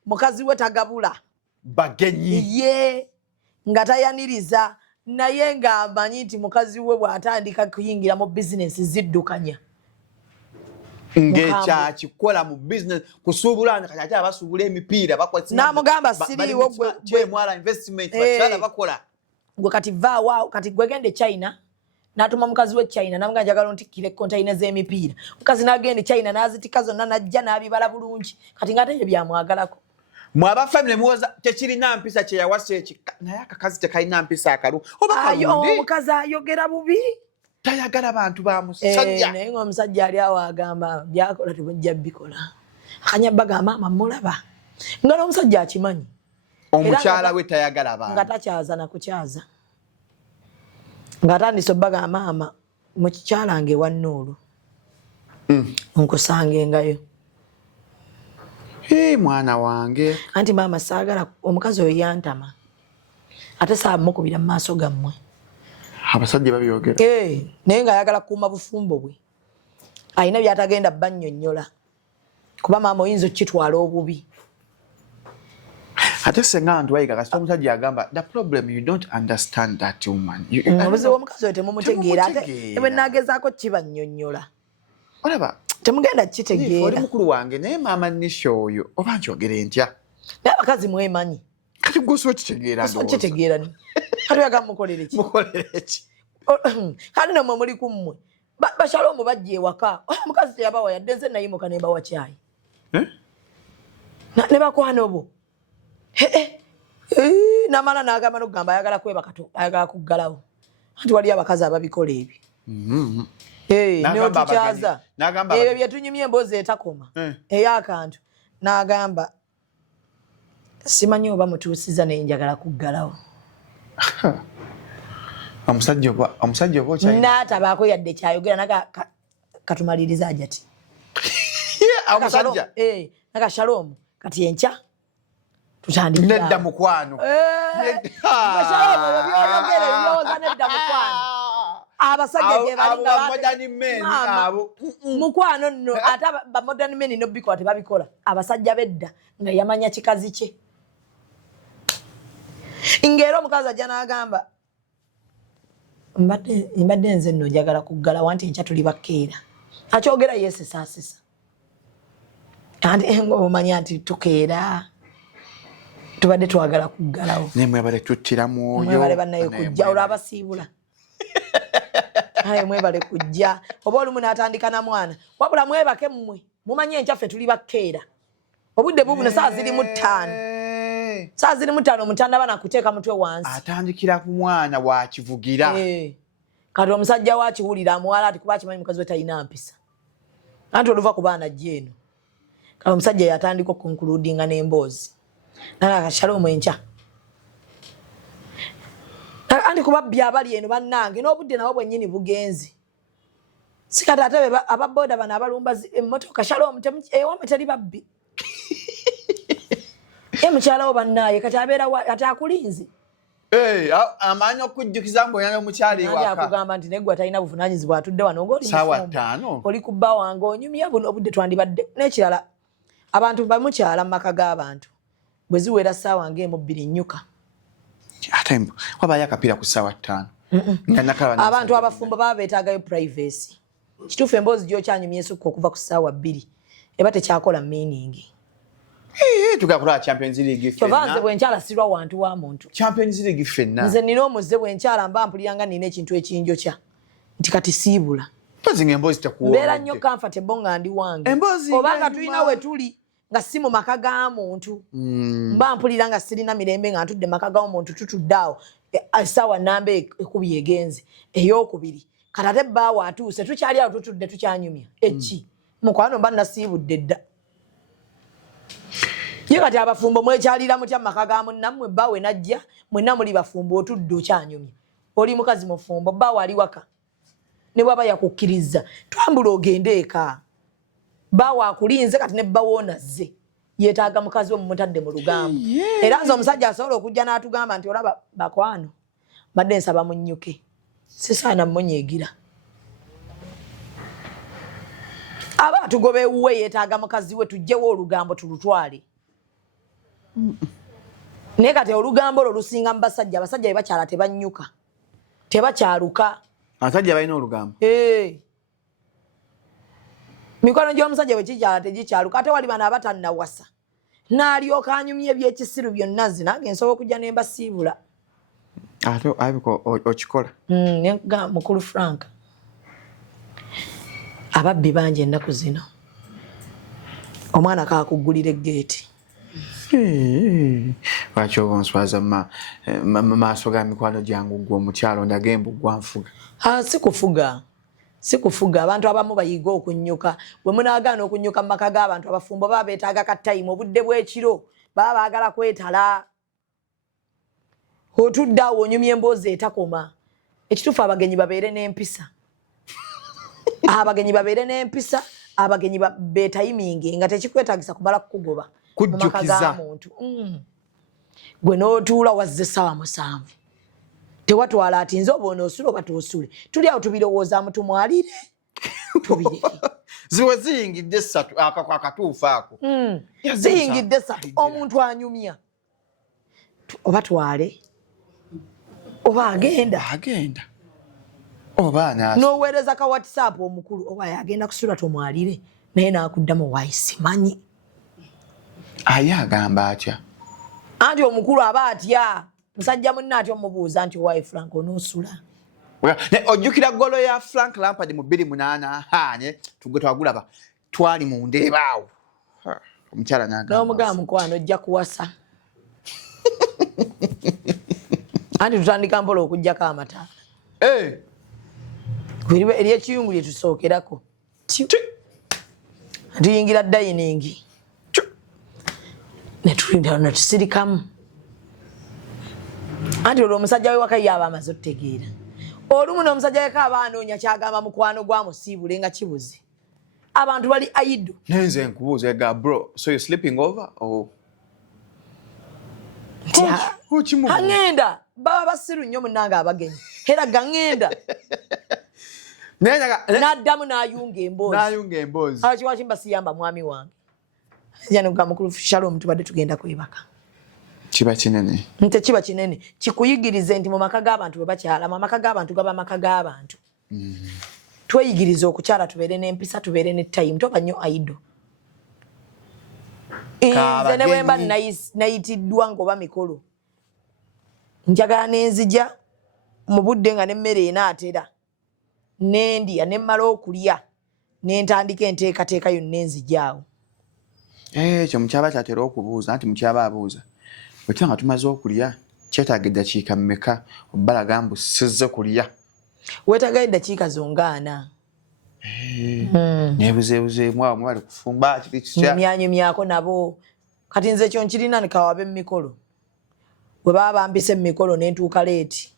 mukazi we tagabula bagenyi ye nga tayaniriza naye ng'amanyi nti mukazi we bw'atandika kuyingira mu bizinesi ziddukanya ng'ekyakikola mu business kusuubula kati ate abasuubula emipiira n'amugamba siriiwo gwemwala investment bakyala bakola gwe kati vaawo kati gwegende China n'atuma mukazi we China namugamba njagala ontikkire kontaina z'emipiira mukazi n'agenda China n'azitika zonna n'ajja n'abibala bulungi kati ng'ate ebyo byamwagalako mwaba family muwoza tekirina mpisa kye yawasa eki naye akakazi tekalina mpisa akalu oba kalundi omukazi ayogera bubi tayagala bantu ba musajja naye ng'omusajja ali awo agamba byakola tebujja bikola akanyabba ga maama mulaba nga n'omusajja akimanyi omukyala we tayagala bantu nga takyaza na kukyaza ng'atandise obbaga maama mu kikyalange ewa Nuuru nkusangengayo mwana wange anti maama saagala omukazi oyo yantama ate saamukubira mu maaso gammwe abasajja babyogera naye ng'ayagala kukuuma bufumbo bwe alina by'atagenda bannyonnyola kuba maama oyinza okukitwala obubi ate senga nti wayiga kasita omusajja yagamba the problem you don't understand that woman obuzibu omukazi oyo temumutegeera ate bwe naagezaako kibannyonnyola olaba temugenda kitegeera oli mukulu wange naye maama nisho oyo oba nkyogere ntya naye abakazi mwemanyi kati gwosobola kitegeera kitegeera ni kati oyagala mukolere ki kati nomwe muli ku mmwe Shalom bajja ewaka omukazi teyabawa yadde nze nayimuka ne mbawa caayi ne bakwano bo n'amala n'agamba n'okugamba ayagala kwebakato ayagala kuggalawo anti wali abakazi ababikola ebyo neotukyaza ebyo byetunyumya emboozi etakoma ey'akantu n'agamba simanyi oba mutuusiza naye njagala kuggalawo omusajja oba n'atabaako yadde kyayogera naga katumaliriza ajati omusajja naga Shalom kati enkya nedda mukwano Shalom ebyoyogera ebirowooza nedda mukwano abasajja gye balinga mukwano nno ate ba modern men nobikola tebabikola abasajja bedda nga yamanya kikazi kye ng'era omukazi ajja n'agamba mbadde nze nno njagala kuggalawo anti enkya tuli bakkeera akyogera yeesesaasesa anti ng'omanya nti tukeera tubadde twagala kuggalawo naye mwebale tuttira mwoyo mwebale bannaye kujja olwabasiibula aye mwebale kujja oba olumu n'atandika na mwana wabula mwebake mmwe mumanye enkyaffe tuli bakkeera obudde bubuno saa ziri mu 5 saa ziri mu 5 omutanda nakuteeka mutwe wansi atandikira ku mwana wakivugira kati omusajja wakiwulira amuwala ati kuba akimanyi mukazi we talina mpisa anti oluva ku baana jjeeno kati omusajja yatandika okunkuludinga n'emboozi naga Shalom enkya andi kubabbi abali eno bannange n'obudde nabo bwennyini bugenzi sikata ate ababoda bano abalumba emmotoka Shalom ewamwe teri babbi mukyala wo bannaye kati abeera ate akulinze amanyi okujjukiza mbu oyana omukyala ewaka akugamba nti neggwe talina buvunaanyizibwa atudde wano ng'oli ssaawa 5 oli ku bba wange onyumya buno obudde twandibadde n'ekirala abantu bamukyala mu maka g'abantu bwe ziwera ssaawa ng'emu bbiri nnyuka ate wabayo akapiira ku ssaawa 5 abantu abafumbo baba beetaagayo privacy kituufu emboozi gy'okyanyumya esukka okuva ku ssaawa 2 eba tekyakola meaning tugakulaba Champions League ffenna nze bwenkyala sirwa wantu wa muntu Champions League ffenna nze nina omuzze bwenkyala mba mpuliranga nina ekintu ekinjokya nti kati siibula mpozi ng'emboozi tekuwola mbeera nnyo comfortable nga ndi wange obanga tulina we tuli nga si mu maka ga muntu mba mpulira nga sirina mirembe nga ntudde maka ga muntu tutudde awo essaawa nnamba ekubye egenze ey'okubiri kati ate bbaawo atuuse tukyali awo tutudde tukyanyumya eki mukwano mba nasiibudde dda ye kati abafumbo mwekyalira mutya mu maka ga munnammwe bbaawe najja mwenna muli bafumbo otudde okyanyumya oli mukazi mufumbo bbaawe ali waka ne bwaba yakukkiriza twambula ogende eka bbaawe akulinze kati ne bbaawe onazze yeetaaga mukazi we mumutadde mu lugambo era nze omusajja asobola okujja n'atugamba nti olaba bakwano badde nsaba munnyuke sisaana mmunyiigira aba atugoba ewuwe yeetaaga mukazi we tujjewo olugambo tulutwale naye kati olugambo olwo lusinga mu basajja abasajja be bakyala tebannyuka tebakyaluka abasajja balina olugambo mikono gy'omusajja bwe kikyala tegikyaluka ate wali bano abatannawasa n'alyoka anyumya ebyekisiru byonna nze nange nsobola okujja ne mbasiibula ate abiko okikola mukulu Frank ababbi bangi ennaku zino omwana kaakugulira eggeeti lwaki oba onswaza maaso ga mikwano gyangu gwe omukyalo ndagembu gwanfuga sikufuga abantu abamu bayiga okunnyuka bwe munaagaana okunnyuka mu maka g'abantu abafumbo baba beetaaga ka time obudde bw'ekiro baba baagala kwetala otudde awo onyumya emboozi etakoma ekituufu abagenyi babeere n'empisa abagenyi babeere n'empisa abagenyi beetayiminge nga tekikwetaagisa kumala kukugoba mu maka g'amuntu gwe n'otuula wazze essaawa 7 tewatwala ati nze oba onoosula oba toosule tuli awo tubirowoozaamu tumwalire tubireke ziwe ziyingidde 3 akatuufu ako ziyingidde 3 omuntu anyumya oba twale oba agenda oba n'oweereza ka WhatsApp omukulu oba yagenda kusula tomwalire naye naakuddamu waayi simanyi aye agamba atya anti omukulu aba atya musajja munna atya omubuuza nti owaayi Frank onoosula ojjukira golo ya Frank Lampard mu 2008 tugwe twagulaba twali mu ndeebaawo omukyala n'omugamba mukwano ojja kuwasa anti tutandika mpola okugjako amataala eri ekiyungu lye tusookerako tuyingira dayiningi netusirikamu anti olwo omusajja we waka yaaba amaze otutegeera olumu n'omusajja weka aba anoonya kyagamba mukwano gwamusiibule nga kibuze abantu bali aido nenze nkubuuza ega bro so you sleeping over aŋŋenda baba basiru nnyo munnange abagenyi era gaŋŋenda n'addamu n'ayunga emboozi kiwaki mbasiyamba mwami wange janoga mukulu Shalom tubadde tugenda kwebaka kiba kinene tekiba kinene kikuyigirize nti mu maka g'abantu bwe bakyala mu maka g'abantu gaba maka g'abantu tweyigirize okukyala tubeere n'empisa tubeere ne time toba nnyo aido nze ne bwemba nayitiddwa ng'oba mikolo njagala n'enzija mu budde nga n'emmere enaatera n'endya ne mmala okulya n'entandika enteekateeka yonna enzijaawo ekyo mukyaba kyatera okubuuza nti mukyaba abuuza bwe tuba nga tumaze okulya kyetaaga eddakiika mmeka obbalaga mbu sizze kulya weetaaga eddakiika zonga 4 nebuzeebuzeemu awo mwebali kufumba kiri kitya emyanyumyako nabo kati nze ekyo nkirina nikawabe mu mikolo bwe baba bampise mu mikolo ne ntuuka leeti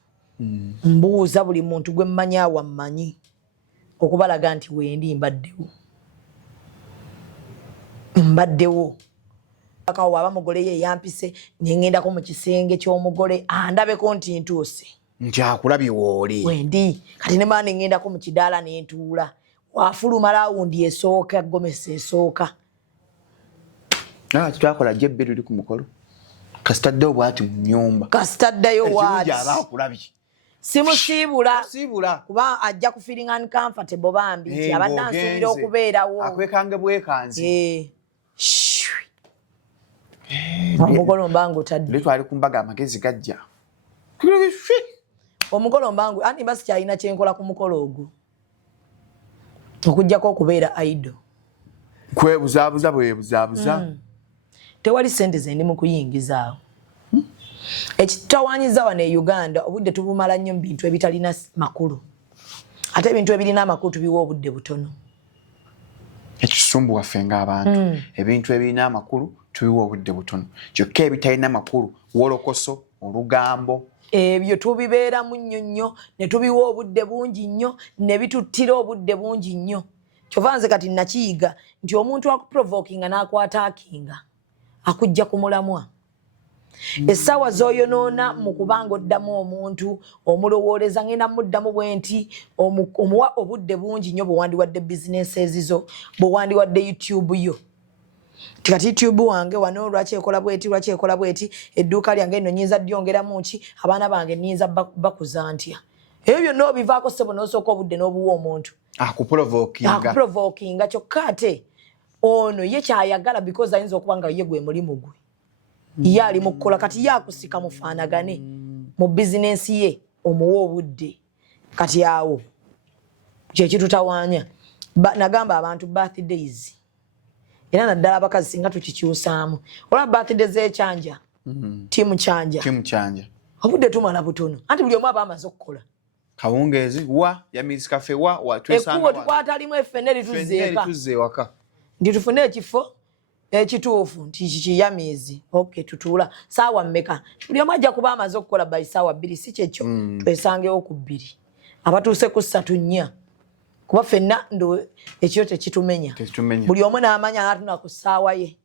Mbuuza buli muntu gwe mmanyi awo mmanyi okubalaga nti wendi mbaddewo akawo waba mugole ye yampise nengendako mu kisenge ky'omugole andabeko nti ntuuse nti akulabye wooli wendi kati ne maana ngendako mu kidaala nentuula wafuluma laawundi esooka gomesa esooka kitwakola jebbe luli ku mukolo kasitaddeyo bwati mu nnyumba kasitaddayo waati abakulabye simusiibula kuba ajja kufiiringa uncomfortable bambi nti abadde ansuubira okubeerawo akwekange bwekanzi omugolo mbangu otadde twali ku mbaga amagezi gajja omugolo mbangu anti mba sikyalina kyenkola ku mukolo ogwo okuggyako okubeera idle kwebuzaabuza bwebuzaabuza tewali sente zendi mu kuyingizaawo ekitawanyiza wano e Uganda obudde tubumala nnyo mu bintu ebitalina makulu ate ebintu ebirina amakulu tubiwa obudde butono ekisumbu waffe ng'abantu ebintu ebirina amakulu tubiwa obudde butono kyokka ebitalina makulu wolokoso olugambo ebyo tubibeeramu nnyo ne tubiwa obudde bungi nnyo ne bituttira obudde bungi nnyo kyova nze kati nakiyiga nti omuntu akuprovokinga n'akwataakinga akujja ku mulamwa essaawa z'oyonoona mu kubanga oddamu omuntu omulowooleza ngenda muddamu bwenti omuwa obudde bungi nnyo bwewandiwadde bizinesi ezizo bwewandiwadde YouTube yo tikati YouTube wange wano lwaki ekola bweti edduuka lyange nno nyinza dyongeramu ki abaana bange nyinza bakuza ntya ebyo byonna obivaako ssebo n'osooka obudde n'obuwa omuntu akuprovokinga kyokka ate ono ye kyayagala because ayinza okuba nga ye gwe mulimu gwe ye ali mu kukola kati ye akusika mufaanagane mu bizinensi ye omuwa obudde kati awo kyekitutawaanya nagamba abantu birthdays era naddala abakazi singa tukikyusaamu olaba birthday z'ekyanja tiimu kyanja obudde tumala butono anti buli omu aba amaze okukola kawungeezi wa yamizi kafe wa ekkubo tukwatalimu effene lituzze ewaka ndi tufune ekifo ekituufu nti kiyamizi okay tutuula saawa mmeka buli omu ajja kuba amaze okukola by saawa 2 si kyekyo twesangewo ku 2 abatuuse ku 3-4 kuba ffenna ekiro tekitumenya buli omu n'amanya atuna ku ssaawa ye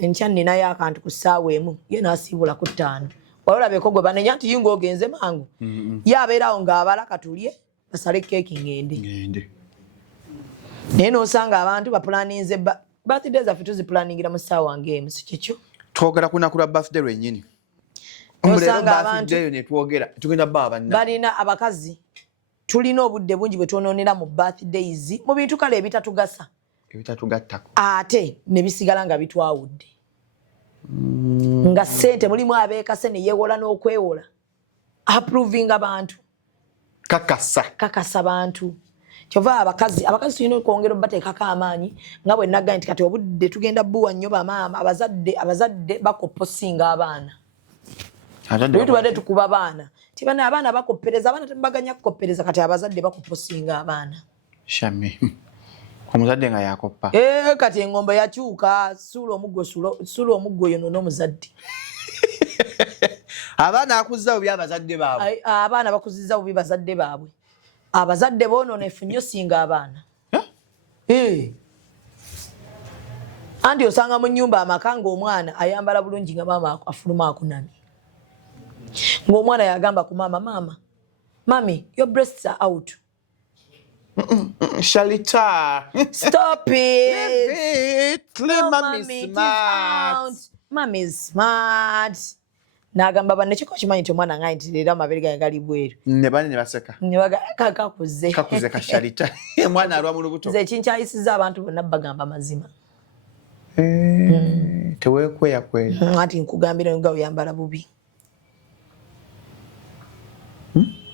enkya nninayo akantu ku ssaawa emu ye n'asiibula ku 5 olabeko gwe banenya nti yinga ogenze mangu ye abeerawo ng'abala katulye basale keeki ngende naye n'osanga abantu bapulaninze birthday zaffe tuzipulaningira mu ssaawa ng'emu si kikyo twogera ku lunaku lwa birthday lwennyini tugenda balina abakazi tulina obudde bungi bwe twonoonera mu birthdays mu bintu kale ebitatugasa ebitatugattako ate ne bisigala nga bitwawudde nga ssente mulimu abeekase ne yeewola n'okwewola approving abantu kakasa bantu kyova abakazi tulina okwongera obateekako amaanyi nga bwe nagga nti kati obudde tugenda buwa nnyo bamaama abazadde bakoposinga abaana tubadde tukuba abaana tibana abaana bakoppereza abaana tebaganya kukoppereza kati abazadde bakoposinga abaana shami omuzadde nga yakoppa kati engombe yakyuka suula omuggo yono n'omuzadde abaana akuzza bubi abazadde baabwe abaana bakuzizza bubi bazadde baabwe abazadde boononefu nnyo singa abaana anti osanga mu nnyumba amaka ng'omwana ayambala bulungi nga maama afuluma akunamye ng'omwana yagamba ku maama mami your breasts are out Shalita stop it no, mommy is smart nagamba banne kiko kimanyi nti omwana ngai nti leero amabere gange gali bweru ne bane ne baseka kakuze ka Shalita mwana alwa mu lubuto nze kinkyayisiza abantu bonna bagamba mazima tewekweya kweli ati nkugambira nga oyambala bubi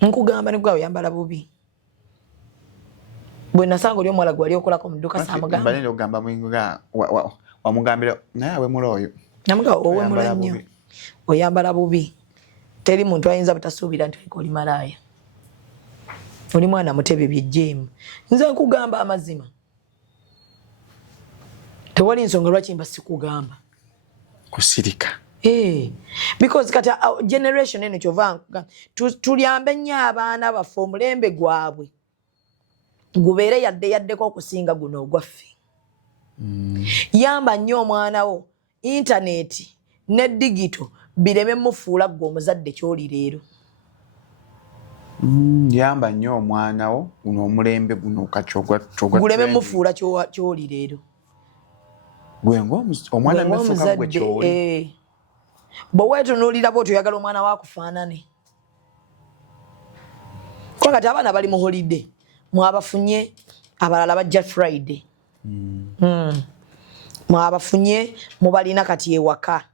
nkugamba ne gwa oyambala bubi bwe nasanga oli omuwala gwali okolako mu dduuka saamugamba balende okugamba mwinga wamugambira naye awe muloyo namuga owe mula nnyo oyambala bubi teri muntu ayinza butasuubira nti oli malaaya oli mwana mutebe byejjeemu nze nkugamba amazima tewali nsonga lwaki mba sikugamba kusirika Because kata generation eno kyovanga tulyambe nnyo abaana baffe omulembe gwabwe gubeere yaddeko okusinga guno ogwaffe. Yamba nnyo omwana wo internet ne digital bireme mufuula gwe omuzadde kyoli leero. Yamba nnyo omwana wo guno omulembe guno kachogwa guleme mufuula kyoli leero. Gwengo omwana mefuka gwe kyoli. Bwe wetunuulira bw'otyo oyagala omwana wa kufaanane. Kwa kati abaana bali mu holiday mwabafunye abalala bajja Friday. Mwabafunye mubalina kati ewaka.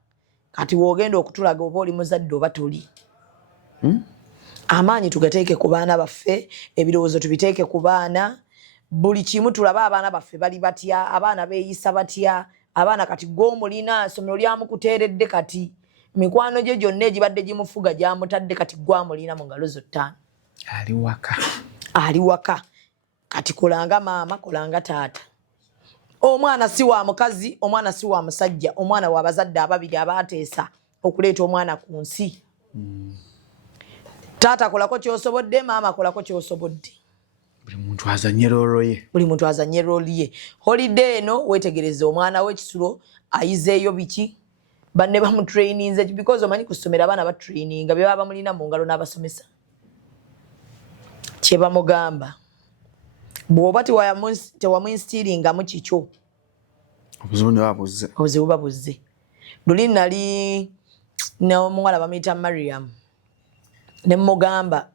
Kati woogenda okutulaga oba oli muzadde oba toli. Amaanyi tugateeke ku baana baffe, ebirowoozo tubiteeke ku baana. Buli kimu tulaba abaana baffe bali batya, abaana beeyisa batya, abaana kati gw'omulina ssomero lyamukuteeredde kati. Mikwano gye gyonna egibadde gimufuga gyamutadde kati gwamulina mu ngalo zo ttaano. Ali waka. Kati kolanga maama, kolanga taata. Omwana si wa mukazi, omwana si wa musajja, omwana wa bazadde ababiri abateesa okuleeta omwana ku nsi. Taata kolako ky'osobodde, maama kolako ky'osobodde. Buli muntu azanye roolo ye. Buli muntu azanye roolo ye. Holiday eno wetegereze omwana w'ekisulo ayizeeyo biki banne bamutraininze because omanyi ku ssomero abaana batraininga bye baba mulina mu ngalo n'abasomesa. Kye bamugamba. Bw'oba tewamuinstiringamu kikyo. Obuzibu babuzze. Luli nali n'omuwala bamuyita Mariam. Ne mugamba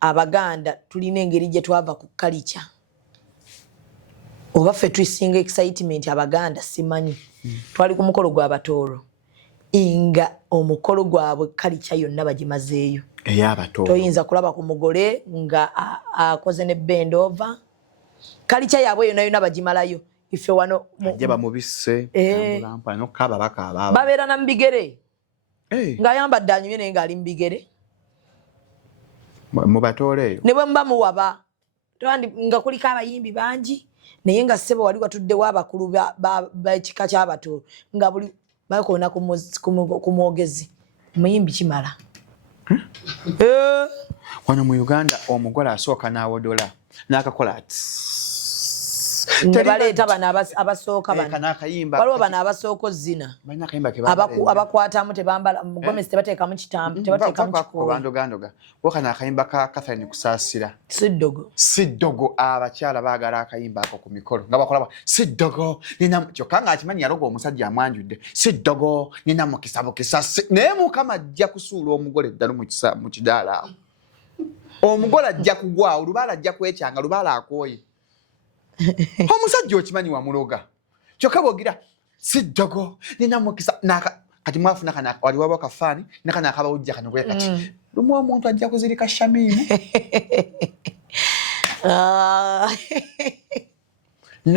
Abaganda tulina engeri gye twava ku culture. Oba ffe tusinga excitement Abaganda simanyi. Twali ku mukolo gw'Abatooro. Inga omukolo gwabwe culture yonna bagimazeeyo. Ey'Abatooro. Toyinza kulaba ku mugole nga akoze ne bend over. Culture yaabwe yonna bagimalayo. Ife wano ajja bamubisse lampa no kaba bakaba. Babeera na mbigere. Ng'ayambadde anyumye naye ng'ali mbigere. Mu Batooro eyo. Ne bwe mba muwaba. Nga kuliko abayimbi bangi. Naye nga ssebo wali watuddewo abakulu b'ekika ky'Abatooro. Nga buli bakoona ku mwogezi. Muyimbi kimala. Wano mu Uganda omugole asooka n'awodola n'akakola ati. Ne baleeta bano abasooka bano. Waliwo bano abasooka zina. Abakwatamu tebambala mugomesi tebateekamu kitambo tebateekamu kikoowa. Gandoga. Wakana akayimba ka Catherine Kusaasira. Siddogo abakyala baagala akayimba ako ku mikolo. Nga bakola siddogo nina kyokka ng'akimanyi yaloga omusajja amwanjudde. Siddogo nina mukisabukisa naye Mukama ajja kusuula omugole ddala mu kidaala awo. Omugole ajja kugwawo lubaala ajja kwekyanga lubaala akooye. Omusajja okimanyi wamuloga. Kyokka bwogira siddogo nina mukisa kati mwafuna kana waliwo bakafaani nakana akabawujja kano kwe kati. Lumu omuntu ajja kuzirika Shamimu.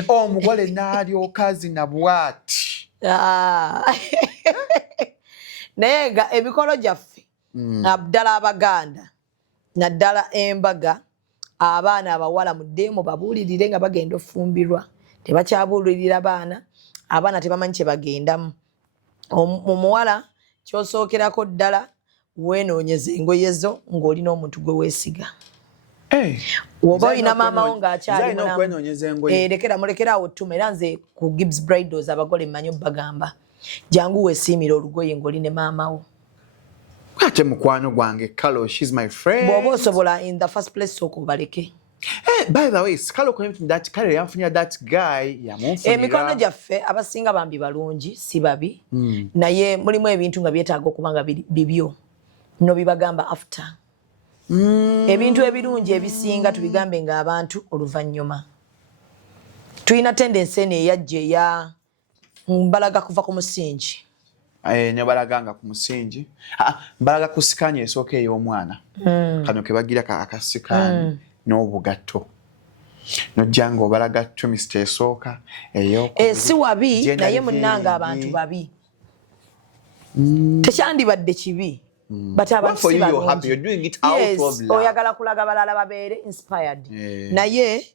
Omugole n'alyoka azina bw'ati. Naye nga emikolo gyaffe naddala Abaganda naddala embaga abaana abawala mu ddeemu babuulirire nga bagenda ofumbirwa. Tebakyabuulirira abaana tebamanyi kye bagendamu. Omuwala ky'osookerako ddala weenoonyeza engoye zo ng'olina omuntu gwe weesiga. Woba olina maama wo ng'akyali mulekerawo ttuma era nze ku Gibbs Bridals abagole mmanyi obbagamba jangu weesiimira olugoye ng'oli ne maama wo. Ate mukwano gwange Carlo, she's my friend. Bw'oba osobola in the first place sooka obaleke. By the way, Carlo connecting that Carlo yanfunya that guy yamunfunira. Emikono gyaffe abasinga bambi balungi si babi. Naye mulimu ebintu nga byetaaga okuba nga bibyo. No bibagamba after. Ebintu ebirungi ebisinga tubigambe nga abantu oluvannyuma. Tulina tendency eno eyajja eya mbalaga kuva ku musingi. Ne balaganga ku musingi. Mbalaga ku sikaani esooka ey'omwana. Kano ke bagira akasikaani n'obugatto. Nojja ng'obalaga tumiste esooka ey'okubiri. Si wabi naye munnanga abantu babi. Tekyandibadde kibi. But abantu si balungi. Yes, oyagala kulaga balala babeere inspired. Naye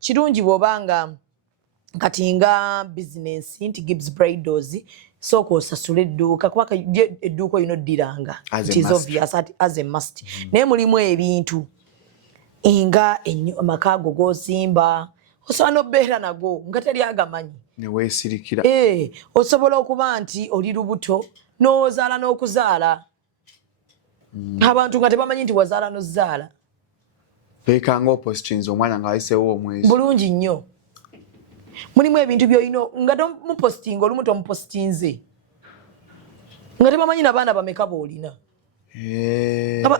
kirungi bw'obanga kati nga business nti Gibbs Bridals sooka osasula edduuka kubanga edduuka olina oddiranga it is obvious as a must. Naye mulimu ebintu nga amaka go g'ozimba osobola n'obeera nago nga teri agamanyi ne weesirikira. Osobola okuba nti oli lubuto n'ozaala n'okuzaala abantu nga tebamanyi nti wazaala n'ozaala. Beekanga opositinze omwana nga wayiseewo omwezi. Bulungi nnyo. Mulimu ebintu by'olina nga tomupositinga olumu tomupositinze nga tebamanyi n'abaana bameka b'olina.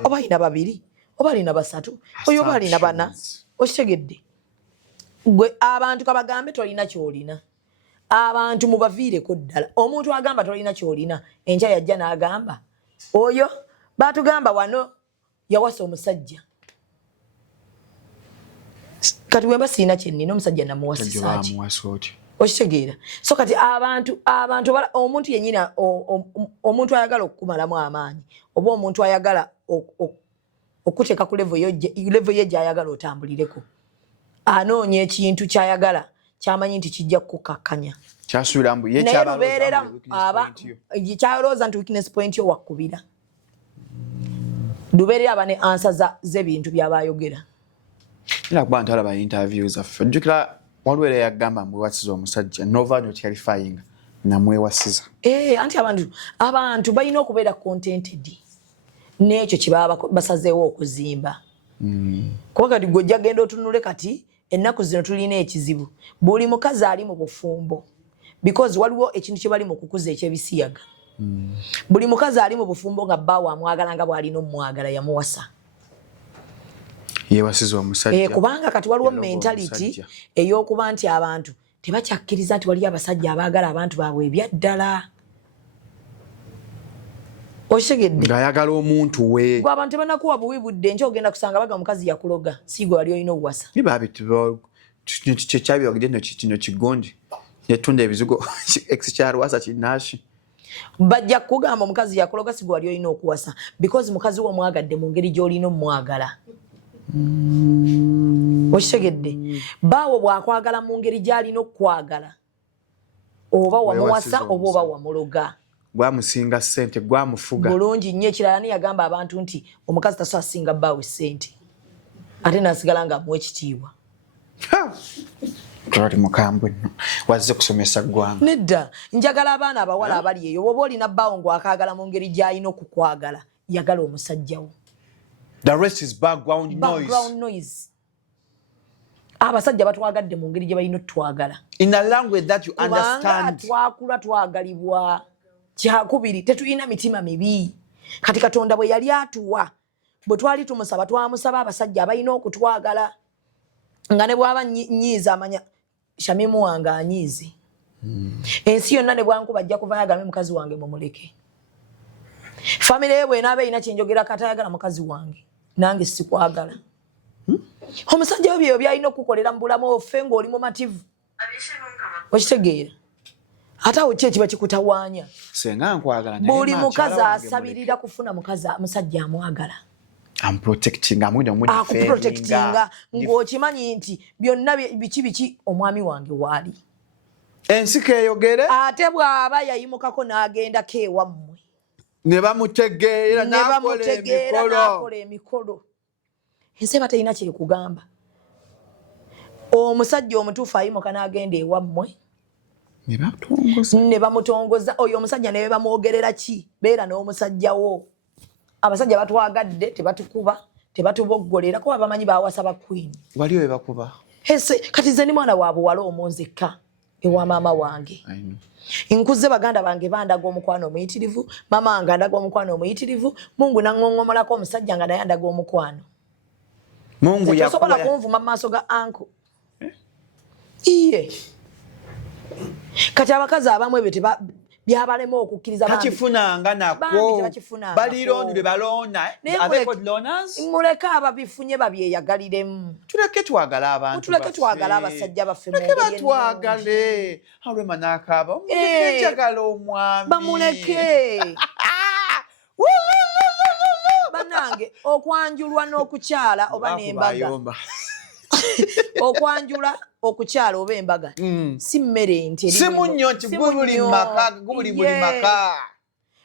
Oba alina babiri oba alina basatu oyo oba alina bana. Okitegedde? Gwe abantu kabagambe tolina ky'olina. Abantu mubaviireko ddala. Omuntu agamba tolina ky'olina enkya yajja n'agamba oyo baatugamba wano yawasa omusajja. Kati wemba sirina kyennina omusajja namuwasisa ki? Okitegeera? So kati abantu omuntu yennyina omuntu ayagala okukumalamu amaanyi oba omuntu ayagala okuteeka ku level ye gy'ayagala otambulireko. Anoonya ekintu ky'ayagala ky'amanyi nti kijja kukakkanya. Kyasubiramu ye kyalowooza nti weakness point yo wakkubira. Lubeerera aba ne ansa z'ebintu by'abayogera. Era kuba nti alaba interviews zaffe. Ojjukira waliwo era yagamba mwewasiza omusajja nova not clarifying namwewasiza. Anti abantu balina okubeera contented n'ekyo kye baba basazeewo okuzimba. Kuba kati gwe ojja genda otunule kati ennaku zino tulina ekizibu. Buli mukazi ali mu bufumbo because waliwo ekintu kye bali mu kukuza ekyebisiyaga. Buli mukazi ali mu bufumbo nga bbaawe amwagala nga bw'alina omwagala yamuwasa. Yeewasiza omusajja. Kubanga kati waliwo mentality ey'okuba nti abantu tebakyakkiriza nti waliyo abasajja abaagala abantu baabwe ebyaddala. Okitegedde? Ng'ayagala omuntu we. Gwe abantu tebanakuwa buwi budde enkya ogenda kusanga baga mukazi yakuloga si gwe wali olina okuwasa. Kyekyabirwagidde kino kigondi yetunda ebizigo ekikyalwasa kinaashi. Bajja kugamba omukazi yakuloga si gwe wali olina okuwasa because mukazi wo omwagadde mu ngeri gy'olina omwagala. Okitegedde? Baawo bw'akwagala mu ngeri gy'alina okukwagala oba wamuwasa oba oba wamuloga. Gwamusinga ssente gwamufuga. Bulungi nnyo. Ekirala ni yagamba abantu nti omukazi tasobola singa bbaawe ssente ate n'asigala ng'amuwa ekitiibwa. Toli mukambwe nno wazze kusomesa ggwanga. Nedda njagala abaana abawala abali eyo bw'oba olina bbaawo ng'akaagala mu ngeri gy'alina okukwagala yagala omusajja wo. The rest is background noise. Abasajja batwagadde mu ngeri gye balina otwagala. In a language that you understand. Twakula twagalibwa. Kyakubiri tetulina mitima mibi. Kati Katonda bwe yali atuwa bwe twali tumusaba twamusaba abasajja abalina okutwagala nga ne bw'aba nnyiiza amanya Shamimu wange anyiize. Ensi yonna ne bwankuba ajja kuva yagambe mukazi wange mumuleke. Family ye bw'enaaba erina kyenjogera katayagala mukazi wange nange sikwagala. Omusajja we byo byalina okukolera mu bulamu offe ng'oli mumativu. Okitegeera? Ate awo ki ekiba kikutawaanya? Senga nkwagala naye buli mukazi asabirira kufuna musajja amwagala. I'm protecting. Akuprotectinga ng'okimanyi nti byonna biki omwami wange waali. Ensi keeyogere. Ate bw'aba yayimukako n'agendako ewammwe. Ne bamutegeera n'akola emikolo. Ensi eba terina kyekugamba. Omusajja omutuufu ayimuka n'agenda ewammwe. Ne bamutongoza. Oyo omusajja ne bamwogerera ki? Beera n'omusajja wo. Abasajja batwagadde tebatukuba tebatuboggolera kuba bamanyi bawasa ba queen. Waliyo we bakuba. Kati nze ni mwana wa buwala omunzekka ewa maama wange. Nkuze baganda bange bandaga omukwano omuyitirivu, mama wange andaga omukwano omuyitirivu, Mungu n'angongomolako omusajja nga naye andaga omukwano. Mungu yakuba kunvuma mu maaso ga uncle. Iye. Kati abakazi abamu ebyo byabalema okukkiriza bambi. Kakifunanga nakwo. Balirondule balona. Muleka ababifunye babyeyagaliremu. Tuleke twagala abantu. Tuleke twagala abasajja baffe mu ngeri ennungi. Batwagale. Alwema n'akaaba. Muleke njagala omwami. Bamuleke. Banange okwanjulwa n'okukyala oba n'embaga. Okwanjula okukyala oba embaga si mmere nti si munnyo nti gubuli maka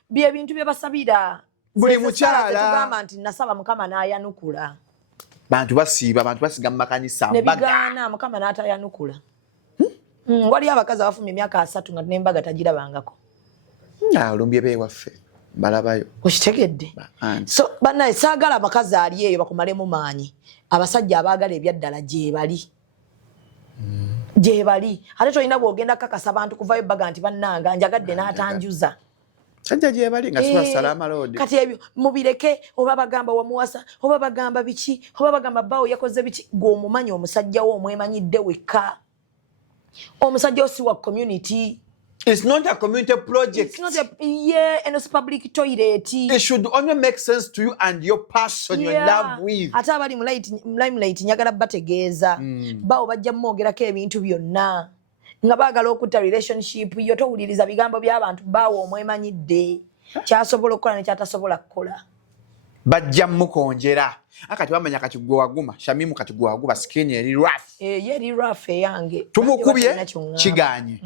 bye bintu bye basabira buli mukyala tugamba nti nasaba Mukama n'ayanukula bantu basiga mu makanisa ne bigaana Mukama n'atayanukula wali abakazi abafumya emyaka 3 nga n'embaga tagirabangako olumbye bewaffe balabayo okitegedde so bannaye saagala abakazi ali eyo bakumalemu maanyi abasajja abaagala ebyaddala gye bali ate tolina bw'ogenda kakasa abantu kuvayo ebbaga nti bannanga njagadde n'atanjuza sajja gye bali nga siba salama load kati ebyo mubireke oba bagamba wamuwasa oba bagamba biki oba bagamba bawo yakoze biki gw'omumanyi omusajja wo omwemanyidde wekka omusajja wo si wa community. It's not a community project. It's not a and it's public toilet. It should only make sense to you and your person you love with. Ate abali mu limelight njagala bategeeza bawo bajja mwogerako ebintu byonna nga baagala okutta relationship yo towuliriza bigambo by'abantu bawo omwemanyidde kyasobola okukola ne kyatasobola kukola bajja mukonjera akati bamanya kati gwe waguma Shamimu kati gwe waguba skin eri rough yeri rough yange tumukubye kiganye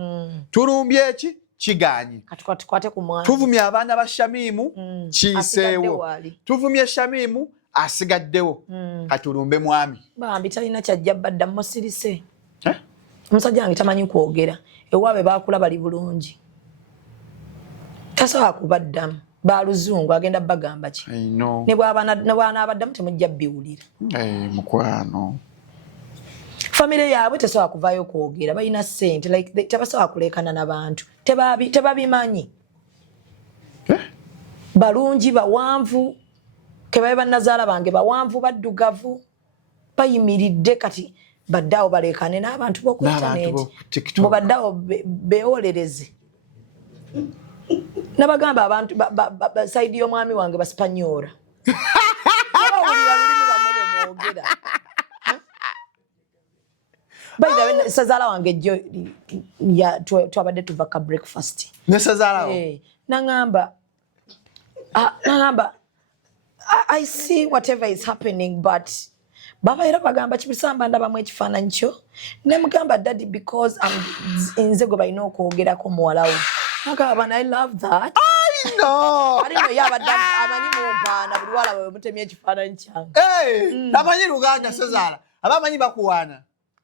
turumbye eki kiganye kati kwate ku mwana tuvumye abaana ba Shamimu kiseewo tuvumye Shamimu asigaddewo katulumbe mwami bambi talina kyajja badda musirise omusajja wange tamanyi kwogera ewaabe baakula bali bulungi tasobola kubaddamu baluzungu agenda bagamba ki ne bwana abaddamu temujja biwulira mukwano family yaabwe tesobola kuvaayo kwogera balina ssente like tebasobola kuleekana n'abantu tebabimanyi balungi bawanvu kebabe bannazaala bange bawanvu baddugavu bayimiridde kati baddawo baleekane n'abantu b'oku internet mubaddawo beewolereze nabagamba abantu side y'omwami wange baspanyola abawulira lulimi bamwe mwogera bayida sazaala wange jjo twabadde tuva ka breakfast ne sazaala nangamba I see whatever is happening but baba era bagamba kibisamba ndabamu ekifaananyi kyo ne mugamba daddy because nze gwe balina okwogerako muwalawo I love that. I know. I didn't know yabadde amanyi mumpaana buli wala bwe mutemye ekifaananyi kyange. Amanyi Luganda Sazaala abamanyi bakuwaana.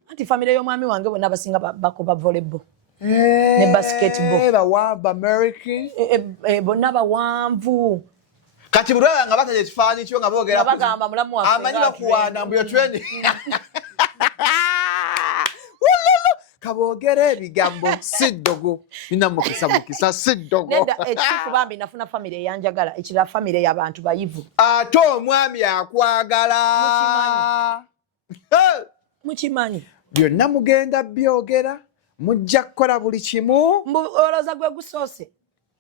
Anti family y'omwami wange bonna abasinga bakoba volleyball ne basketball. Bawamba American. Bonna bawanvu. Kati buli wala nga bataja ekifaananyi kyo nga boogera bagamba mulamu waffe amanyi bakuwaana mbuyo twendi. Kabogere ebigambo siddogo nina mukisa siddogo nedda ekifu bambi nafuna family eyanjagala ekira family y'abantu bayivu ate omwami akwagala mukimanyi byonna mugenda byogera mujja kukola buli kimu olowooza gwe gusoose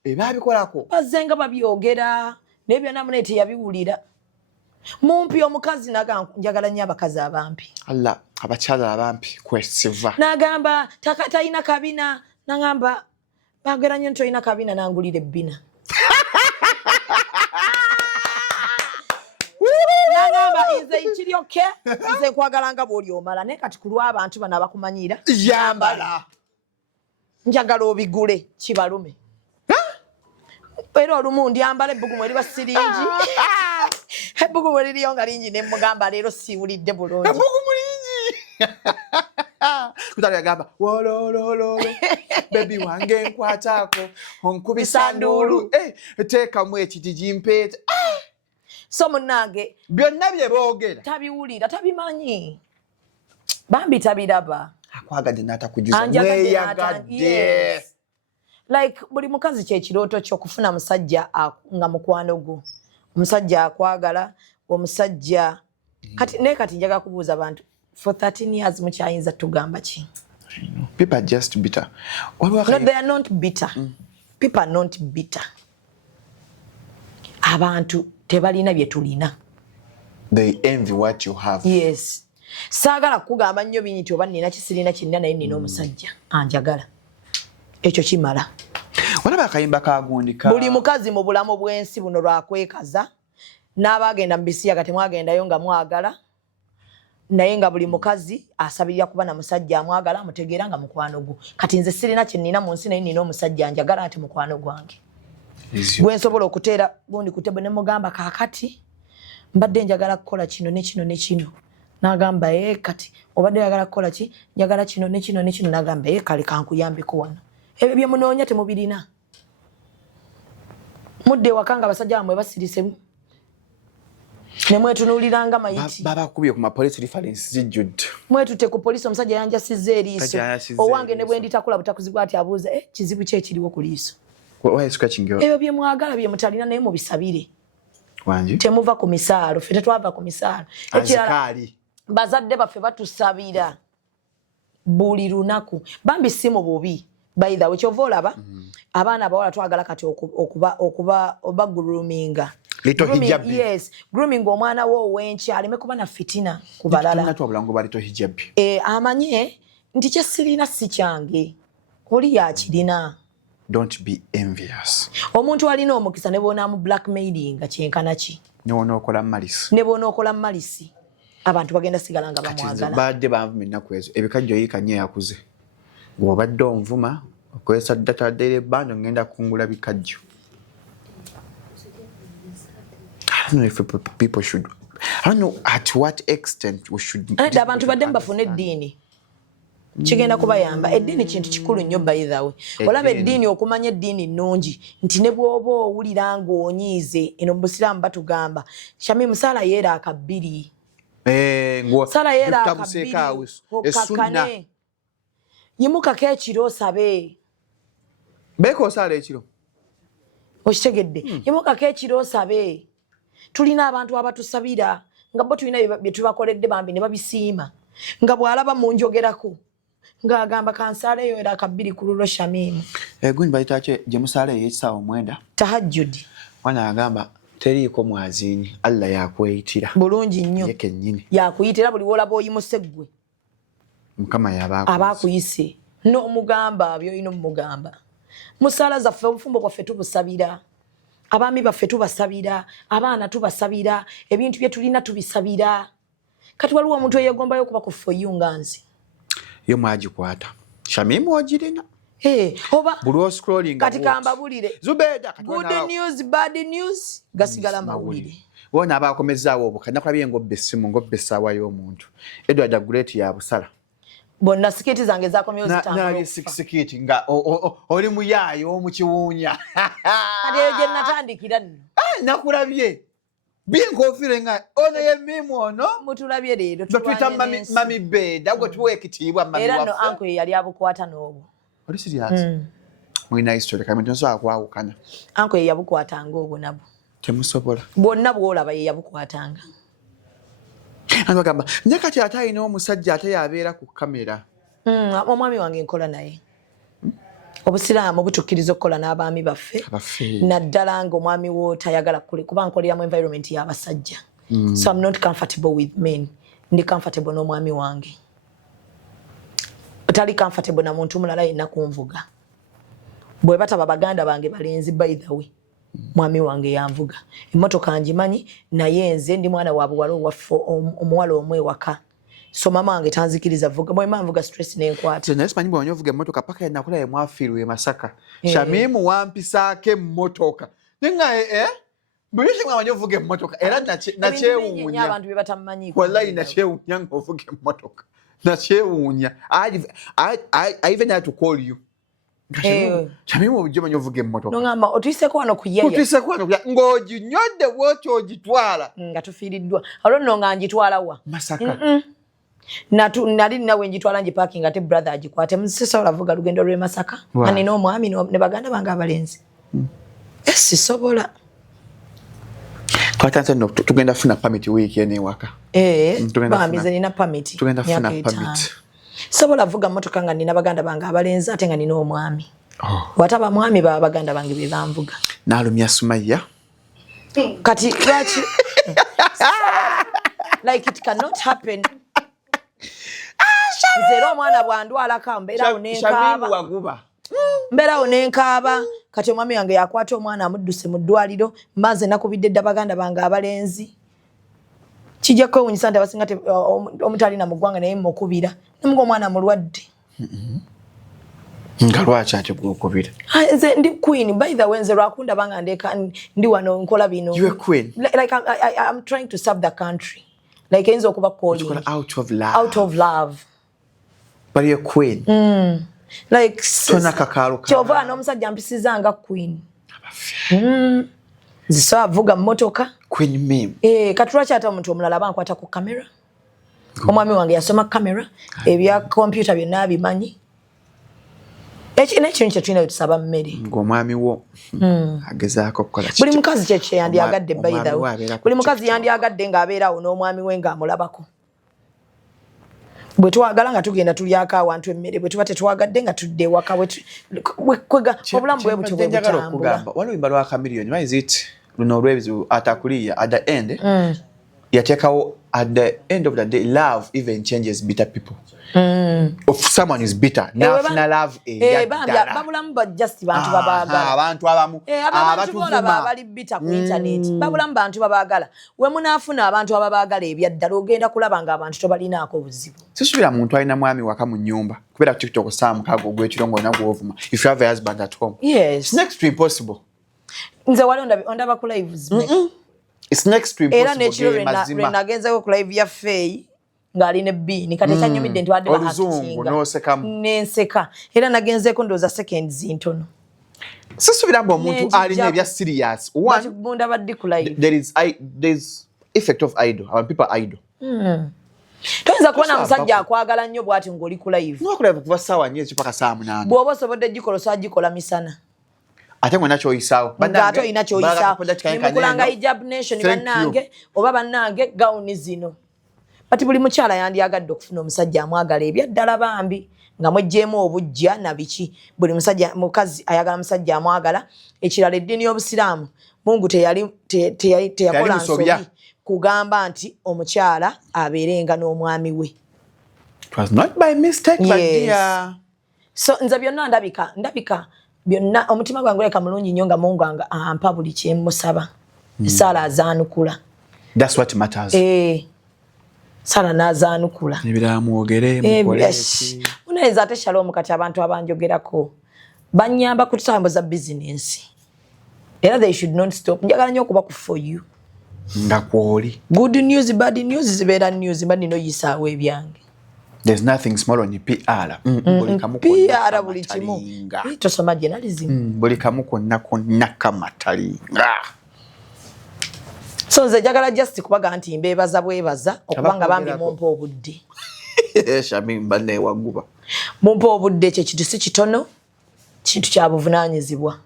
ebyabikolako bazzenga babyogera naye byonna mune teyabiwulira mumpi omukazi njagala nnyo abakazi abampi Allah abakyala abampi kwesiva nagamba talina kabina nagamba bagera nnyo ntolina kabina nangulira ebbina nagamba nze nkiryoke nze nkwagala nga bw'oli omala naye kati ku lw'abantu bano abakumanyira yambala njagala obigule kibalume era olumu ndyambala ebbugumu eriba siringi ebbugumu liriyo nga lingi ne mugamba leero siwulidde bulungi ebbugumu lingi kutalo yagamba wololololo bebi wange nkwataako onkubisa nduulu teekamu ekitigi mpeeta so munnange byonna bye boogera tabiwulira tabimanyi bambi tabiraba akwagadde n'atakujuza mweyagadde like buli mukazi kyekirooto ky'okufuna musajja nga mukwano gwo omusajja akwagala omusajja naye kati njaga kubuuza abantu for 13 years mukyayinza tugamba ki people are just bitter no, they are not bitter people are not bitter abantu tebalina bye tulina they envy what you have yes saagala kugamba nnyo binyiti oba nina kisirina kinna naye nina omusajja anjagala ekyo kimala walaba akayimba kagundika buli mukazi mu bulamu bw'ensi buno lwakwekaza n'abagenda mu bisiyaga temwagendayo nga mwagala naye nga buli mukazi asabirira kuba na musajja amwagala amutegeera nga mukwano gwo. Kati nze sirina kye nnina mu nsi naye nina omusajja njagala ati mukwano gwange. Bwe nsobola okuteera gundi kutebe ne mugamba kaakati mbadde njagala kukola kino ne kino ne kino. N'agamba kati obadde njagala kukola ki? Njagala kino ne kino ne kino. N'agamba kale kankuyambeko wano. Ebyo bye munoonya temubirina. Mudde wakanga abasajja bamwe basirise nemwetunuuliranga mayiti. Babakubye ku mapolice reference zijjudde. Mwetute ku police omusajja yanjasizza eriiso. Owange ne bwe nditakula butakuzibwa ati abuuza kizibu kye kiriwo ku liiso. Why is scratching your? Ebyo bye mwagala bye mutalina naye mubisabire. Wanji? Temuva ku misaalo, ffe tetwava ku misaalo. Ekirala bazadde baffe batusabira buli lunaku. Bambi si mu bubi. By the way, kyova olaba abaana abawala twagala kati okuba groominga. Little hijab. Yes, grooming omwana wo ow'enkya aleme kuba na fitina ku balala. Little hijab. Amanye nti kye sirina si kyange. Oli yakirina. Don't be envious. Omuntu alina omukisa ne bona mu blackmailing kyenkana ki? Ne bona okola malisi. Ne bona okola malisi. Abantu bagenda sigala nga bamwagala. Badde banvuma ennaku ezo. Ebikajjo yiikanye yakuze. Bw'obadde onvuma okozesa data dere bando ngenda kungula bikajjo. I don't know if people should. I don't know at what extent we should. Abantu badde mbafune eddiini. Kigenda kubayamba. Eddiini kintu kikulu nnyo by the way. Olaba eddiini okumanya eddiini nnungi nti ne bw'oba owulira ng'onyiize eno mu Busiraamu batugamba Shami musala yeera akabbiri. Sala yeera akabbiri. Okakane. Yimukako ekiro osabe. Beeko osala ekiro. Okitegedde. Yimukako ekiro osabe. Tulina abantu abatusabira nga bo tulina bye tubakoledde bambi ne babisiima. Nga bw'alaba mu njogerako. Ng'agamba kansaale yo era akabbiri ku lulo Shamimu. Gundi bayita kye gye musaale ey'ekisaawa 9. Tahajjudi. Wana agamba teriiko mwaziini Allah yakweyitira. Bulungi nnyo. Ye kennyini. Yakuyitira buli w'olaba oyimuse ggwe. Mukama yabaakuyise. Abaakuyise. N'omugamba by'olina omugamba. Musaala zaffe obufumbo bwaffe tubusabira. Abaami baffe tubasabira. Abaana tubasabira. Ebintu bye tulina tubisabira. Kati waliwo omuntu eyegombayo okuba ku for nga nze. Yo mwagikwata. Shamimu ogirina. Oba buli scrolling kati kamba bulire. Zubeda good news, bad news. Gasigala mawulire. Bona abakomezaawo obukanya kulabye ngobbe essimu ngobbe essaawa y'omuntu. Edward Great ya busala. Bonna sikiti zange zakomyewo zitambula. Na sikiti nga oli muyaayo mu kiwunya. Kati eyo gye natandikira nno. Nakulabye. Binkofire nga ono ye mimu ono. Mutulabye leero. Batwita mami beda gwe tuwe ekitiibwa mami waffe. Era no uncle yali abukwata n'obwo. Oli serious? Mwina history kama tonso akwawukana. Uncle ye yabukwatanga obwo nabo. Temusobola. Bonna bw'olaba ye yabukwatanga. Anagamba nyakati atayina omusajja ate yabeera ku kamera. Omwami wange nkola naye. Obusiraamu butukkiriza okukola n'abaami baffe. Naddala ng'omwami wo tayagala kuba nkolera mu environment y'abasajja. So I'm not comfortable with men. Ndi comfortable n'omwami wange. Otali comfortable na muntu mulala yenna kunvuga. Bwe bataba baganda bange balenzi by the way. Mwami wange yanvuga. Emmotoka ngimanyi naye nze ndi mwana wa buwala waffe omuwala omwe waka. So mama wange tanzikiriza vuga. Mwe mvuga stress n'enkwata. Nze simanyi bw'onyo ovuga emmotoka paka yenakula ye mwafiirwa e Masaka. Shamimu wampisaako emmotoka. Nenga Bulishi mwa wanyo ovuga emmotoka. Era nakyewuunya. Abantu bye batamanyi. Wallahi nakyewuunya ng'ovuga emmotoka. Nakyewuunya. I even had to call you. Shamimu obujjo manyi ovuga emmotoka. Nongamba otuyiseko wano ku yeye. Otuyiseko wano ng'oginyodde bw'otyo ogitwala. Nga tufiiriddwa. Olwo nga ngitwala wa? Masaka. Nali nawe njitwala nji parking ate brother agikwate musisa olavuga lugendo lwe Masaka. Ani n'omwami ne baganda bange abalenzi. Sisobola. Twatanze no tugenda funa permit week ene waka. Bamize nina permit. Tugenda funa permit. Sobola vuga motoka nga nina baganda bange abalenzi ate nga nina omwami. Wataba mwami ba baganda bange be bamvuga. Nalumya Sumaya. Kati lwaki like it cannot happen. Zero mwana bwandwala kambera onenkaba. Mbera onenkaba kati omwami wange yakwata omwana amudduse mu ddwaliro mbaze nakubidde baganda bange abalenzi. kijja kwewuunyisa nti abasinga omutalina mu ggwanga naye mukubira nemuga omwana mulwadde nga lwaki ate bwokubira nze ndi queen by the way nze lwakundaba nga ndeeka ndi wano nkola bino you are queen like I'm trying to serve the country like eyinza okuba calling out of love but you're queen like tona kakalo kyova n'omusajja mpisiza nga queen ziso avuga mmotoka queen meme katulwaki ate omuntu omulala bankwata ku kamera omwami wange yasoma kamera ebya computer byonna abimanyi ekintu kyetulina tusaba mmere ng'omwami wo agezaako kukola buli mukazi kyekye yandyagadde bayithawo buli mukazi yandyagadde ng'abeerawo n'omwami we ng'amulabako bwe twagala nga tugenda tulyako awantu emmere bwe tuba tetwagadde nga tudde ewaka obulamu bwe butyo bwe butambula waliwo oluyimba lwa Chameleone why is it luno olw'ebizibu atakuliya at the end yateekawo at the end of the day love even changes bitter people if someone is bitter nafuna love babulamu ba just bantu babaagala abantu abamu abatuvuma abali bitter ku internet babulamu bantu babaagala we munaafuna abantu ababaagala ebyaddala ogenda kulaba nga abantu tobalinaako buzibu sisubira muntu alina mwami waka mu nyumba kubeera TikTok saamukago ogw'ekirongo nagwovuma if you have a husband at home yes next to impossible nze wali ondaba ku lives it's next to impossible era nekiro lwe nagenzeeko ku live ya Faye ngali ne bini kati kyanyumidde nti wadde bahakinga nenseka era nagenzeeko ndooza seconds ntono sisubira mbu omuntu alina ebya serious one bunda baddi ku live there's effect of idol our people idol toyinza kubona musajja akwagala nnyo bw'ati ng'oli ku live nokulaba kuva ssaawa nnyezi paka saa 8 bw'oba osobodde gikola osagikola misana ate mwena kyoyisaawo ate olina kyoyisaawo nimukulanga hijab nation bannange oba bannange gawuni zino bati buli mukyala yandyagadde okufuna omusajja amwagala ebyaddala bambi nga mweggyemu obujja na biki buli mukazi ayagala musajja amwagala ekirala eddiini y'obusiraamu mungu teyakola nsobi kugamba nti omukyala abeerenga n'omwami we it was not by mistake but dear so nze byonna ndabika byonna omutima gwange leka mulungi nnyo nga mungu ampa buli kyemusaba Sara azaanukula that's what matters Sara nazaanukula ebiraamwogere mukoleki unaweza ate Shalom kati abantu abanjogerako banyamba kutambuza business era they should not stop njagala nnyo okuba ku for you nga kwoli good news bad news zibeera news mba nino yisaawo ebyange there's nothing small on PR PR buli kimu tosoma journalism buli kamu konna kamatalinga so nze njagala just kubaga nti mbeebaza bwebaza okubanga bambi mumpa obudde shamimba newaguba mumpa obudde ekyo kintu si kitono kintu kya buvunaanyizibwa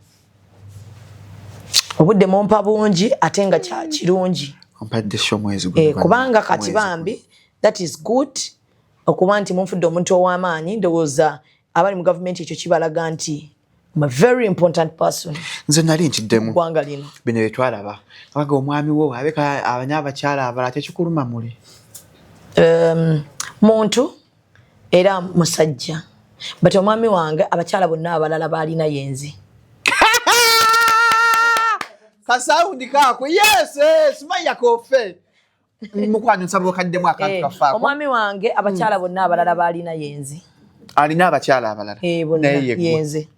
obudde mumpa bungi ate nga kya kirungi kubanga kati bambi that is good okuba nti munfudde omuntu ow'amaanyi ndowooza abali mu gavumenti ekyo kibalaga nti I'm a very important person. Nze nali ntiddemu gwanga lino bino byetwalaba abaga omwami wo abeka abanyabakyala abala tekikuluma muli muntu era musajja but omwami wange abakyala bonna abalala balina yenzi kasaundi kako yes simanya kofe mukwano nsabo kaddemu akantu kafaako omwami wange abakyala bonna abalala balina yenzi alina abakyala abalala naye yenzi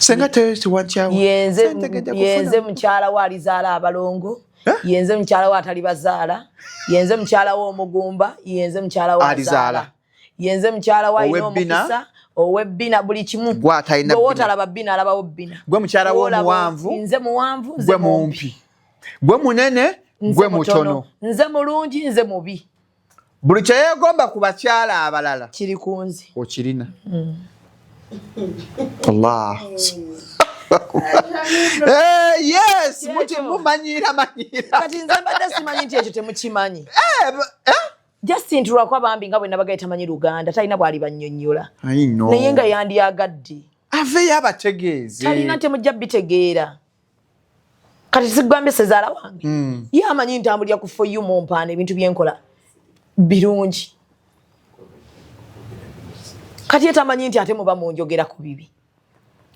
senga testi wanchawo yenze mukyala wa alizaala abalongo yenze mukyala wa atali bazaala yenze mukyala wa omugumba yenze mukyala wa alizaala yenze mukyala wa ino omukisa owebbina buli kimu gwatayina wotalaba bbina alabawo bbina gwe mukyala wo muwanvu nze muwanvu gwe mumpi gwe munene gwe mutono nze mulungi nze mubi buli kyeyegomba ku bakyala abalala kiri kunzi okirina Allah yes muti mumanyira kati nze mbadde simanyi nti ekyo temukimanyi Justin tulwako abambi nga bwe nabagaye tamanyi Luganda talina bwali bannyonnyola naye nga yandyagadde aveyo abategeeze talina temujja bitegeera kati sigambye sezaala wange ye amanyi ntambulira ku for you mumpaana ebintu byenkola birungi kati ye tamanyi nti ate muba munjogera ku bibi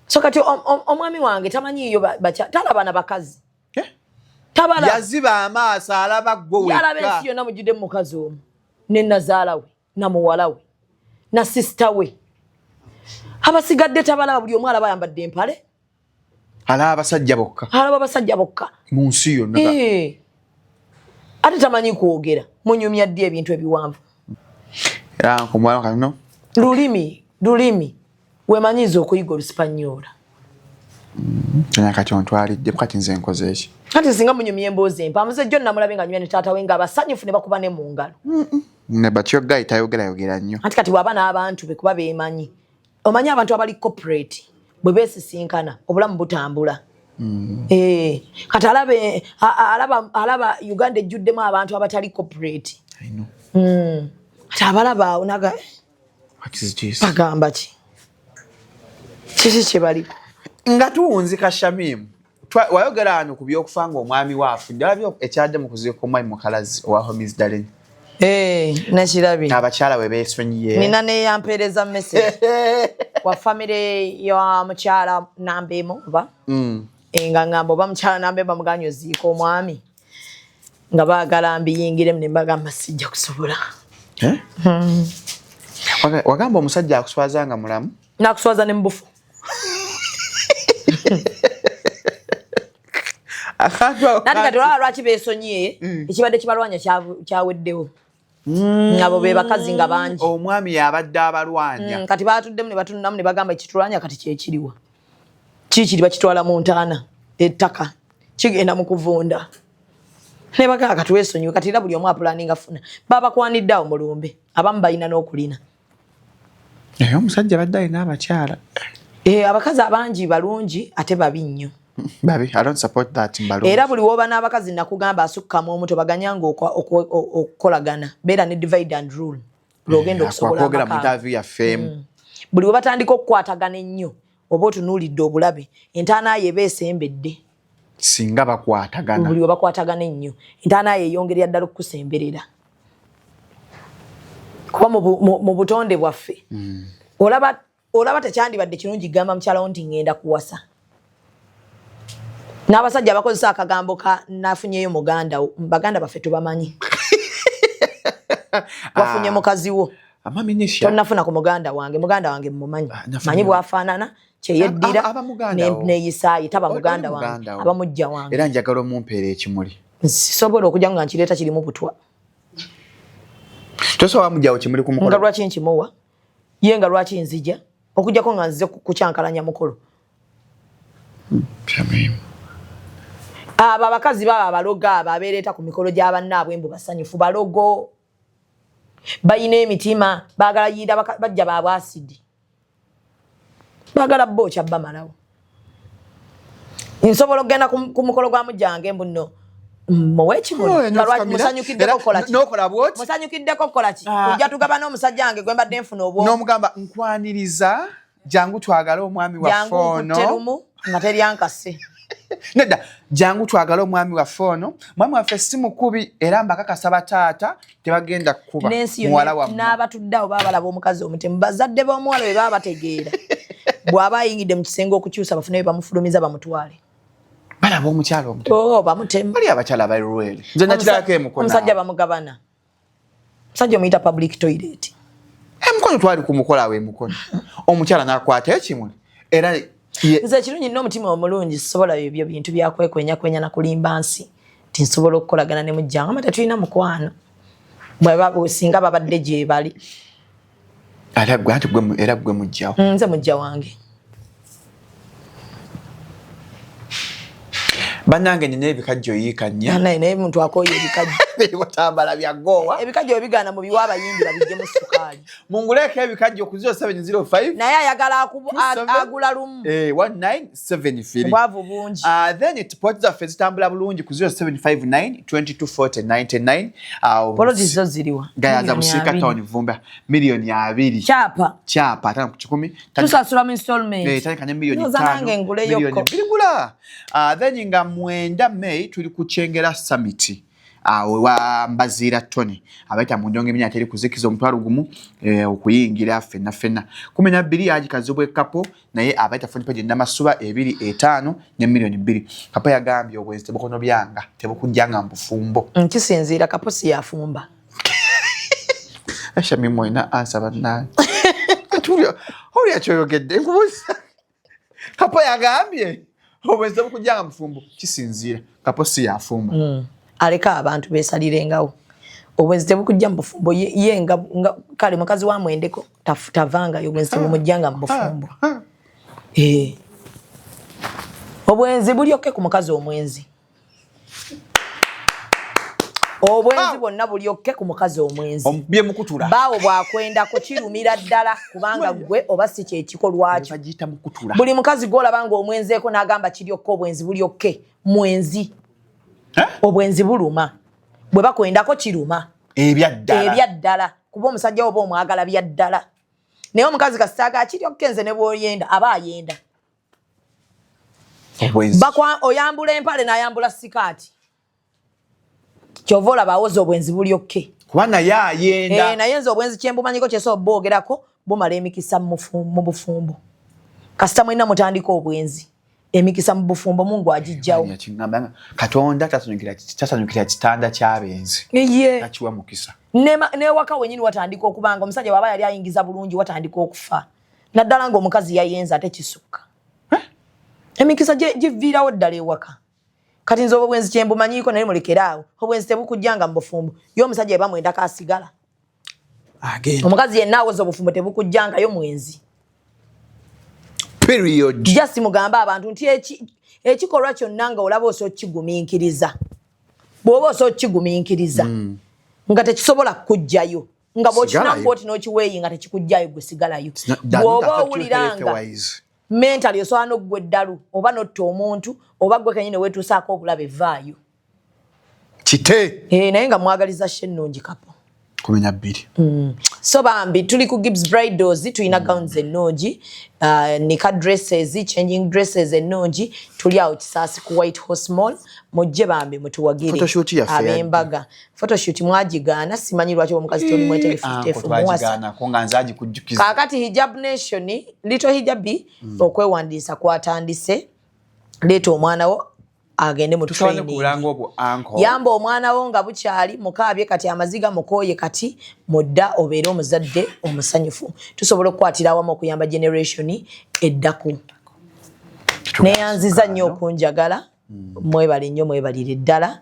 so kati omwami wange tamanyiiyo talaba na bakazi tabala yaziba amaaso alaba gwe wekka yalaba ensi yonna mujjudde mu mukazi omu ne nazaala we na muwala we na sisita we abasigadde tabala buli omu alaba ayambadde empale alaba abasajja bokka mu nsi yonna ate tamanyi kwogera munyumya ddi ebintu ebiwanvu era nkumwana kano lulimi wemanyiza okuyiga Olusipanyoola kati ontwalidde kati nze nkoze eki kati singa munyumya emboozi empa musejjo namulabe nga nyumya ne taata we nga abasanyufu ne bakuba ne mu ngalo ne batyogayi tayogera nnyo kati bw'aba n'abantu be kuba beemanyi omanyi abantu abali corporate bwe beesisinkana obulamu butambula kati alaba Uganda ejjuddemu abantu abatali corporate kati abalaba awo naga bagamba ki kiki kye baliko nga tuwunzika Shamimu wayogera wano ku by'okufa ng'omwami waafudde alabye ekyadde mu kuziika omwami mukalazi owa Homies Darren nakirabye abakyala we beesonyiye nina neyampeereza message wa famire ya mukyala Nambemo oba nga ngamba oba mukyala Nambemo muganya oziika omwami nga baagala mbiyingiremu ne mbagamba sijja kusobola wagamba omusajja akuswaza nga mulamu nakuswaza ne mubufu nati kati olaba lwaki beesonyiye ekibadde kibalwanya kyaweddewo abo be bakazi nga bangi omwami yabadde abalwanya kati batuddemu ne batunulamu ne bagamba ekitulwanya kati kyekiriwa kikiri bakitwala mu ntaana ettaka kigenda mu kuvunda ne bagamba kati weesonyiwe kati era buli omu apulaninga funa babakwanidde awo mulumbe abamu balina n'okulina omusajja badde alina abakyala abakazi abangi balungi ate babi nnyo babi I don't support that mbalungi era buli woba n'abakazi nakugamba asukkamu omu tobaganyanga okukolagana beera ne divide and rule lwogenda okusobola buli we batandika okukwatagana ennyo oba otunuulidde obulabe entaana ye beesembedde singa bakwatagana buli we bakwatagana ennyo entaana ye eyongerera ddala okukusemberera kuba mu butonde bwaffe olaba tekyandibadde kirungi gamba mukyalawo nti ngenda kuwasa n'abasajja abakozesa akagambo ka nafunyeyo muganda wo baganda baffe tubamanyi wafunye mukazi wo tonafuna ku muganda wange mumumanyi manyi bwafaanana kyeyeddira neyisaayi taba muganda wange aba mujja wange era njagala omumpeera ekimuli sisobola okujja nga nkireeta kirimu butwa tosobola mujjawo kimuli ku mukolo nga lwaki nkimuwa ye nga lwaki nzija okujjako nga nzize kukyankalanya mukolo abo abakazi baba baloga abo abeereeta ku mikolo gy'abannaabwe embu basanyufu balogo bayina emitima baagala yiira bajja baabwe asidi baagala bookya bamalawo nsobola okugenda ku mukolo gwa mujjange embu nno musanyukiddeko kukola ki ojja tugaba n'omusajja wange gwe mbadde nfuna obwomu n'omugamba nkwaniriza jangu twagale omwami waffe ono nga teryankase nedda jangu twagale omwami waffe ono mwami waffe si mukubi era mbakakasa bataata tebagenda kukuba muwala wammwe n'abatuddeawo baba balaba omukazi omutemu bazadde b'omuwala bwe baba bategeera bw'aba ayingidde mu kisenge okukyusa bafune bamufulumiza bamutwale balaba omukyala omutemu bamutemu bali abakyala bali rwele nze nakirako emukono omusajja bamugabana omusajja omuyita public toilet emukono twali kumukola awo emukono omukyala n'akwata ekimuli era nze kirungi nnyo omutima omulungi sisobola ebyo bintu byakwekwenyakwenya nakulimba nsi ti nsobola okukolagana ne mujjanga ama tetulina mukwano singa babadde gye bali era gwe mujjawo nze mujja wange bannange nina ebikajjo yiika nnya naye muntu akooye ebikajjo watambala byagoowa ebikajjo ebigaana mu biwa abayimbi babijjemu sukaali munguleeko ebikajjo ku 0705 naye ayagala agula lumu 1973 obwavu bungi then poti zaffe zitambula bulungi ku 0759 224099 poloti zo ziriwa gayaza busirika town vumba miliyoni 2 kyapa atano ku 10 tusasula mu installment tandika ne miliyoni 5 miliyoni 2 gula then nga 9 May tuli ku Kyengera Summit wa Mbazira Tony abaita mu ndongo eminya teri kuzikiza omutwalo gumu okuyingira fena 12 yagikazibwe kapo naye abaita phone page n'amasuba 2.5 ne million 2 kapo yagambye obwenzi tebukono byanga tebukujjanga mbufumbo nkisinzira kapo si yafumba asha mimo ina answer bana tulio hori achoyogedde nkubuza kapo yagambye obwenzi tebukujjanga mbufumbo kisinzira kapo si yafumba aleka abantu besalirengawo obwenzi tebukujja mbufumbo yenga kale mukazi wa mwendeko tavanga obwenzi tebumujjanga mbufumbo obwenzi bulyoke ku mukazi omwenzi obwenzi bonna bulyoke ku mukazi omwenzi bye mukutula bawo bwakwenda ko kirumira ddala kubanga gwe oba si kye kikolwacho bagita mukutula buli mukazi golabanga omwenzeeko n'agamba kiryoke obwenzi bulyoke mwenzi obwenzi buluma bwe bakwendako kiruma ebyaddala kuba omusajja oba omwagala byaddala naye omukazi kasitaaga kiryoke nze ne bw'oyenda aba ayenda oyambula empale n'ayambula sikaati kyova olaba awoza obwenzi bulyoke kuba naye ayenda naye nze obwenzi kyembumanyiko kyesobola boogerako bumala emikisa mu bufumbo kasita mwena mutandika obwenzi emikisa mu bufumbo Mungu agijjawo Katonda tasanyukira kitanda ky'abenzi takiwa mukisa ne waka wenyini watandika okubanga omusajja baba yali ayingiza bulungi watandika okufa naddala nga omukazi yayenza ate kisukka emikisa giviirawo ddala ewaka kati nze obwenzi kyembumanyiko naye mulekeraawo obwenzi tebukujjanga mu bufumbo ye omusajja eba mwendako asigala omukazi yenna awoza obufumbo tebukujjangayo mwenzi period just mugamba abantu nti ekikolwa kyonna nga olaba osokigumiikiriza bw'oba osokigumiikiriza nga tekisobola kujjayo nga bw'okinamba oti n'okiweeyi nga tekikujjayo gwe sigalayo bw'oba owuliranga mentally osobola n'oggwa eddalu oba n'otta omuntu oba gwe kenyini weetuusaako obulabe vaayo kite naye nga mwagaliza shennungi kapo 12 so bambi tuli ku Gibbs Bridals tulina gowns ennungi nika dresses changing dresses ennungi tuli awo Kisaasi ku White Horse Mall mujje bambi mutuwagire abembaga photoshoot mwagigaana simanyi lwaki omukazi toli mweterefu muwasa kakati Hijab Nation Little Hijabi okwewandiisa kwatandise leeta omwana wo agende mu training yamba omwana wo nga bukyali mukaabye kati amaziga mukoye kati mudda obeere omuzadde omusanyufu tusobola okukwatira awamu okuyamba generation eddaku neyanziza nnyo okunjagala mwebale nnyo mwebalire ddala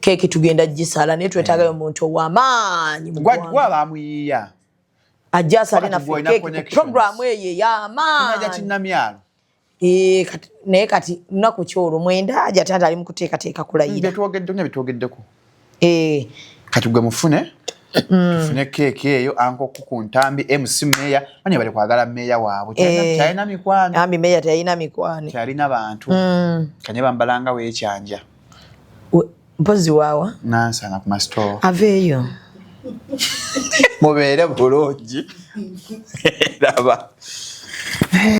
keeki tugenda gisala naye twetaagayo omuntu ow'amaanyi gwabamuyiya ajja asale naffe keeki programu eyo ey'amaanyi naye kati lunaku kyolwo mwenda ajja tata ali mu kuteekateeka kulayira bitwogeddeko kati gwe mufune tufune keeki eyo anko ku ntambi MC Meya bani bali kwagala Meya waabwe kyalina mikwano ambi Meya tayina mikwano kyalina bantu kanye bambalanga weekyanja mpozi waawa nansana ku mastore aveeyo mubeere bulungi raba